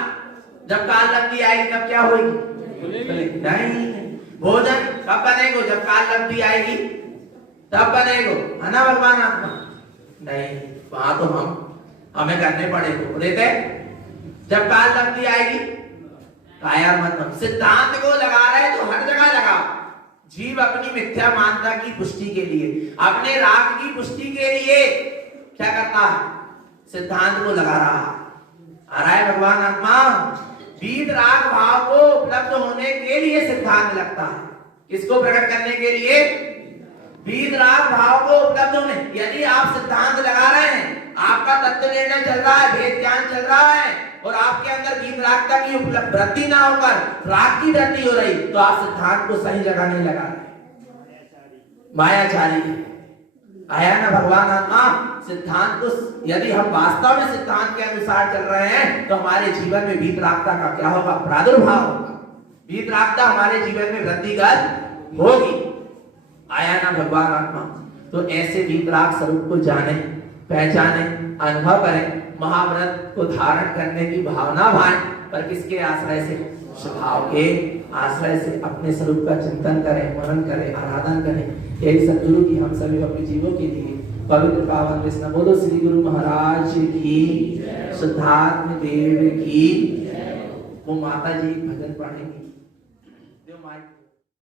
जब काल लब्धि आएगी तब क्या होगी? नहीं। भोजन कब बनेगो? जब काल लब्धि आएगी तब बनेगो, है ना भगवान आत्मा? नहीं, वहां तो हमें करने पड़ेगा। देते जब काल लब्धि आएगी काया मतलब सिद्धांत को लगा रहे तो हर जगह लगा। जीव अपनी मिथ्या मान्यता की पुष्टि के लिए, अपने राग की पुष्टि के लिए क्या करता है? सिद्धांत को लगा रहा है। आ रहा है भगवान आत्मा? वीत राग भाव को उपलब्ध होने के लिए सिद्धांत लगता है। किसको प्रकट करने के लिए? वीत राग भाव को उपलब्ध होने। यदि आप सिद्धांत लगा रहे हैं, आपका तत्व निर्णय चल रहा है, भेद ज्ञान चल रहा है, और आपके अंदर वीत रागता की वृद्धि ना होकर राग की वृद्धि हो रही, तो आप सिद्धांत को सही जगह नहीं लगा रहे, मायाचारी है। आया ना भगवान आत्मा? सिद्धांत को यदि हम वास्तव में सिद्धांत के अनुसार चल रहे हैं तो हमारे जीवन में वीतरागता का क्या होगा? प्रादुर्भाव होगा। वीतरागता हमारे जीवन में वृद्धिगत होगी। आया ना भगवान आत्मा? तो ऐसे वीतराग स्वरूप को जाने, पहचाने, अनुभव करें, महाव्रत को धारण करने की भावना भाएं, पर किसके आश्रय से? स्वभाव के आश्रय से अपने स्वरूप का चिंतन करें, मनन करें, आराधन करें। यही सद्गुरु की हम सभी अपने जीवों के लिए पवित्र पावन कृष्ण बोलो श्री गुरु महाराज की, शुद्धात्म देव की। वो माता जी भजन पढ़ेंगी।